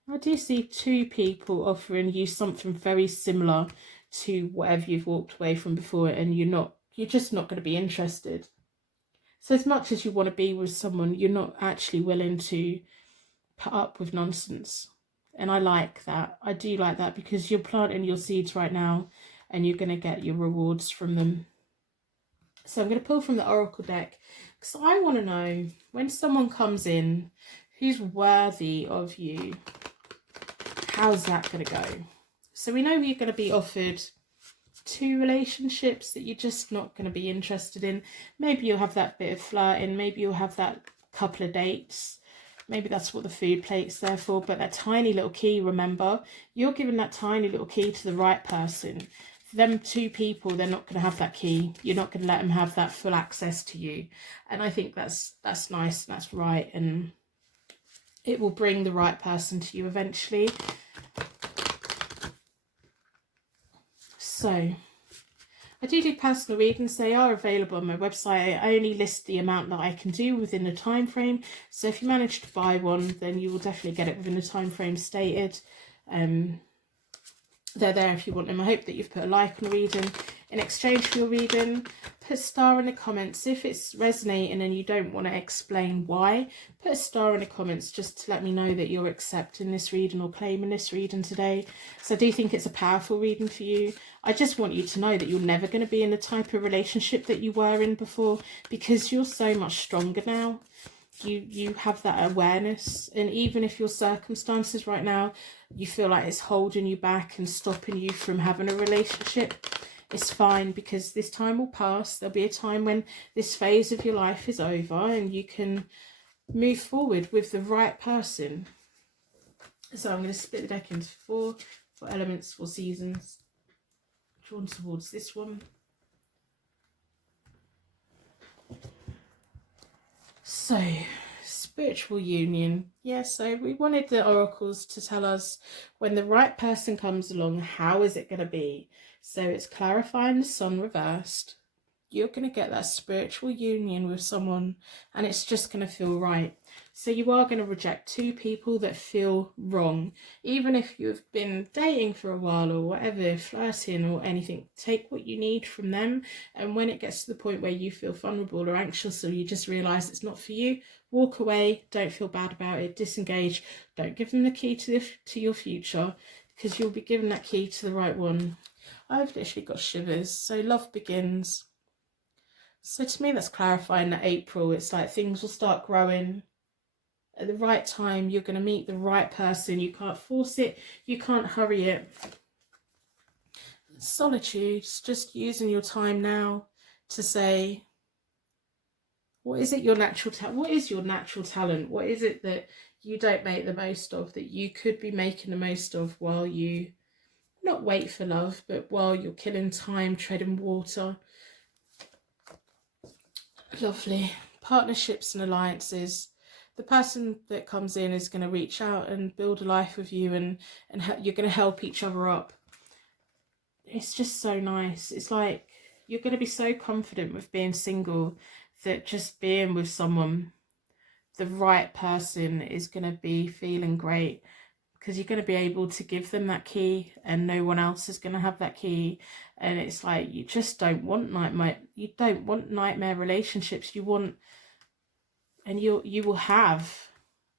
I do see two people offering you something very similar to whatever you've walked away from before, and you're just not going to be interested. So as much as you want to be with someone, you're not actually willing to put up with nonsense. And I like that. I do like that, because you're planting your seeds right now and you're going to get your rewards from them. So I'm going to pull from the Oracle deck, because I want to know, when someone comes in who's worthy of you, how's that going to go? So we know you're going to be offered 2 relationships that you're just not going to be interested in. Maybe you'll have that bit of flirting. Maybe you'll have that couple of dates. Maybe that's what the food plate's there for. But that tiny little key, remember, you're giving that tiny little key to the right person. For them 2 people, they're not going to have that key. You're not going to let them have that full access to you. And I think that's nice and that's right. And it will bring the right person to you eventually. So, I do personal readings. They are available on my website. I only list the amount that I can do within the time frame. So if you manage to buy one, then you will definitely get it within the time frame stated. they're there if you want them. I hope that you've put a like on the reading in exchange for your reading. Put a star in the comments if it's resonating and you don't want to explain why. Put a star in the comments just to let me know that you're accepting this reading or claiming this reading today. So I do think it's a powerful reading for you. I just want you to know that you're never going to be in the type of relationship that you were in before, because you're so much stronger now. You have that awareness, and even if your circumstances right now you feel like it's holding you back and stopping you from having a relationship, it's fine, because this time will pass. There'll be a time when this phase of your life is over and you can move forward with the right person. So I'm going to split the deck into four elements, 4 seasons, drawn towards this one. So, spiritual union. Yeah, so we wanted the oracles to tell us when the right person comes along, how is it going to be? So it's clarifying the sun reversed. You're going to get that spiritual union with someone and it's just going to feel right. So you are going to reject 2 people that feel wrong. Even if you've been dating for a while or whatever, flirting or anything, take what you need from them. And when it gets to the point where you feel vulnerable or anxious, or you just realise it's not for you, walk away. Don't feel bad about it. Disengage. Don't give them the key to your future, because you'll be given that key to the right one. I've literally got shivers. So love begins. So to me, that's clarifying that April, it's like things will start growing. At the right time, you're going to meet the right person. You can't force it. You can't hurry it. Solitude, just using your time now to say, what is it your natural talent? What is your natural talent? What is it that you don't make the most of, that you could be making the most of while you not wait for love, but while you're killing time, treading water? Lovely. Partnerships and alliances. The person that comes in is going to reach out and build a life with you, and you're going to help each other up. It's just so nice. It's like you're going to be so confident with being single that just being with someone, the right person, is going to be feeling great, because you're going to be able to give them that key and no one else is going to have that key. And it's like, you just don't want nightmare relationships. You want, and you will have,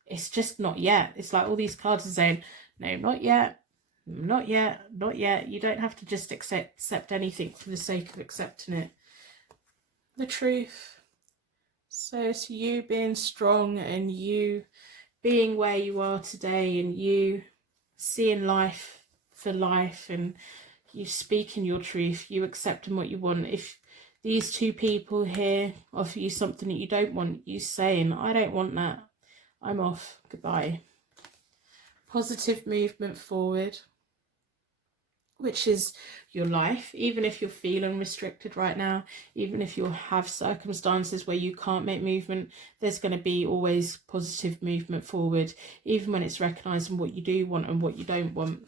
it's just not yet. It's like all these cards are saying, no, not yet, not yet, not yet. You don't have to just accept anything for the sake of accepting it. The truth. So it's you being strong, and you being where you are today, and you seeing life for life, and you speaking your truth, you accepting what you want. If these 2 people here offer you something that you don't want, you saying, I don't want that, I'm off, goodbye. Positive movement forward, which is your life. Even if you're feeling restricted right now, even if you have circumstances where you can't make movement, there's going to be always positive movement forward, even when it's recognizing what you do want and what you don't want.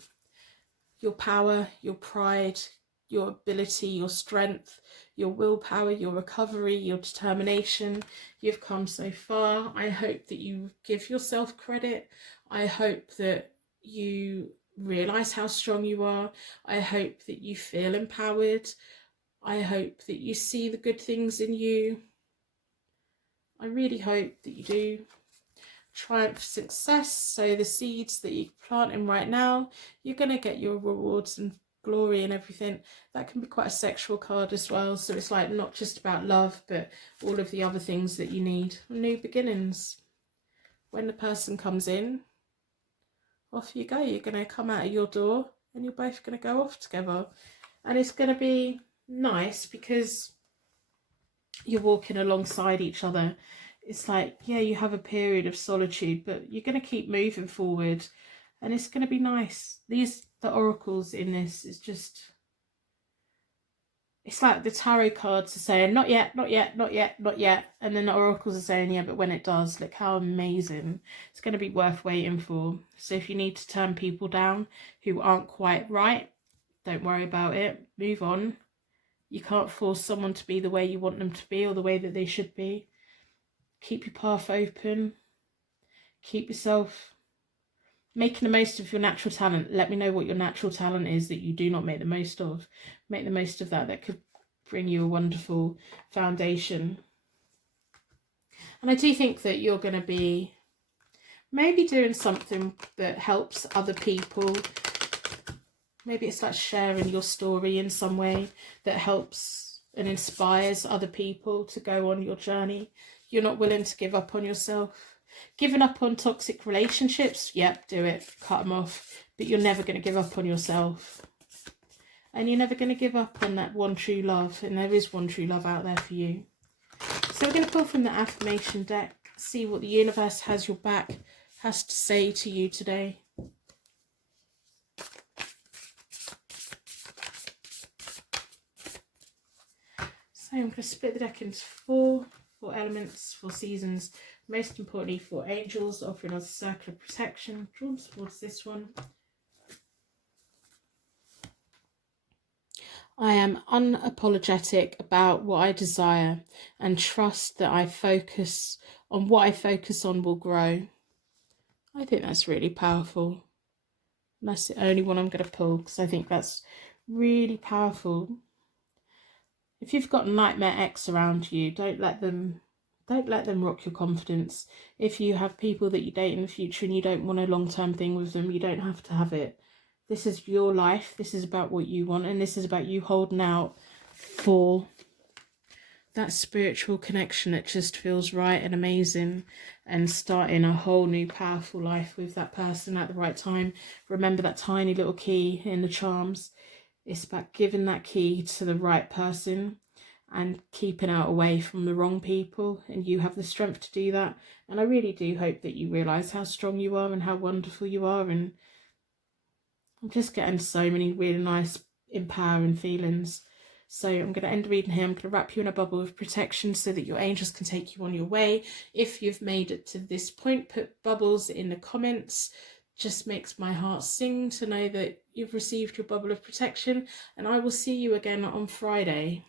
Your power, your pride, your ability, your strength, your willpower, your recovery, your determination. You've come so far. I hope that you give yourself credit. I hope that you realize how strong you are. I hope that you feel empowered. I hope that you see the good things in you. I really hope that you do. Triumph, success. So the seeds that you're planting right now, you're going to get your rewards and glory and everything. That can be quite a sexual card as well. So it's like not just about love, but all of the other things that you need. New beginnings. When the person comes in, off you go. You're going to come out of your door and you're both going to go off together. And it's going to be nice because you're walking alongside each other. It's like, yeah, you have a period of solitude, but you're going to keep moving forward and it's going to be nice. The oracles in this is just, it's like the tarot cards are saying, not yet, not yet, not yet, not yet. And then the oracles are saying, yeah, but when it does, look how amazing. It's going to be worth waiting for. So if you need to turn people down who aren't quite right, don't worry about it. Move on. You can't force someone to be the way you want them to be or the way that they should be. Keep your path open. Keep yourself making the most of your natural talent. Let me know what your natural talent is that you do not make the most of. Make the most of that. That could bring you a wonderful foundation. And I do think that you're going to be maybe doing something that helps other people. Maybe it's like sharing your story in some way that helps and inspires other people to go on your journey. You're not willing to give up on yourself. Giving up on toxic relationships, yep, do it. Cut them off. But you're never going to give up on yourself. And you're never going to give up on that one true love. And there is one true love out there for you. So we're going to pull from the affirmation deck. See what the universe has your back, has to say to you today. So I'm going to split the deck into four elements, 4 seasons. Most importantly, 4 angels offering us a circle of protection. Drawn towards this one. I am unapologetic about what I desire and trust that what I focus on will grow. I think that's really powerful. And that's the only one I'm going to pull because I think that's really powerful. If you've got a nightmare ex around you, don't let them rock your confidence. If you have people that you date in the future and you don't want a long-term thing with them, you don't have to have it. This is your life. This is about what you want. And this is about you holding out for that spiritual connection that just feels right and amazing, and starting a whole new powerful life with that person at the right time. Remember that tiny little key in the charms. It's about giving that key to the right person and keeping out away from the wrong people. And you have the strength to do that. And I really do hope that you realise how strong you are and how wonderful you are. And I'm just getting so many really nice, empowering feelings. So I'm going to end the reading here. I'm going to wrap you in a bubble of protection so that your angels can take you on your way. If you've made it to this point, put bubbles in the comments. Just makes my heart sing to know that you've received your bubble of protection. And I will see you again on Friday.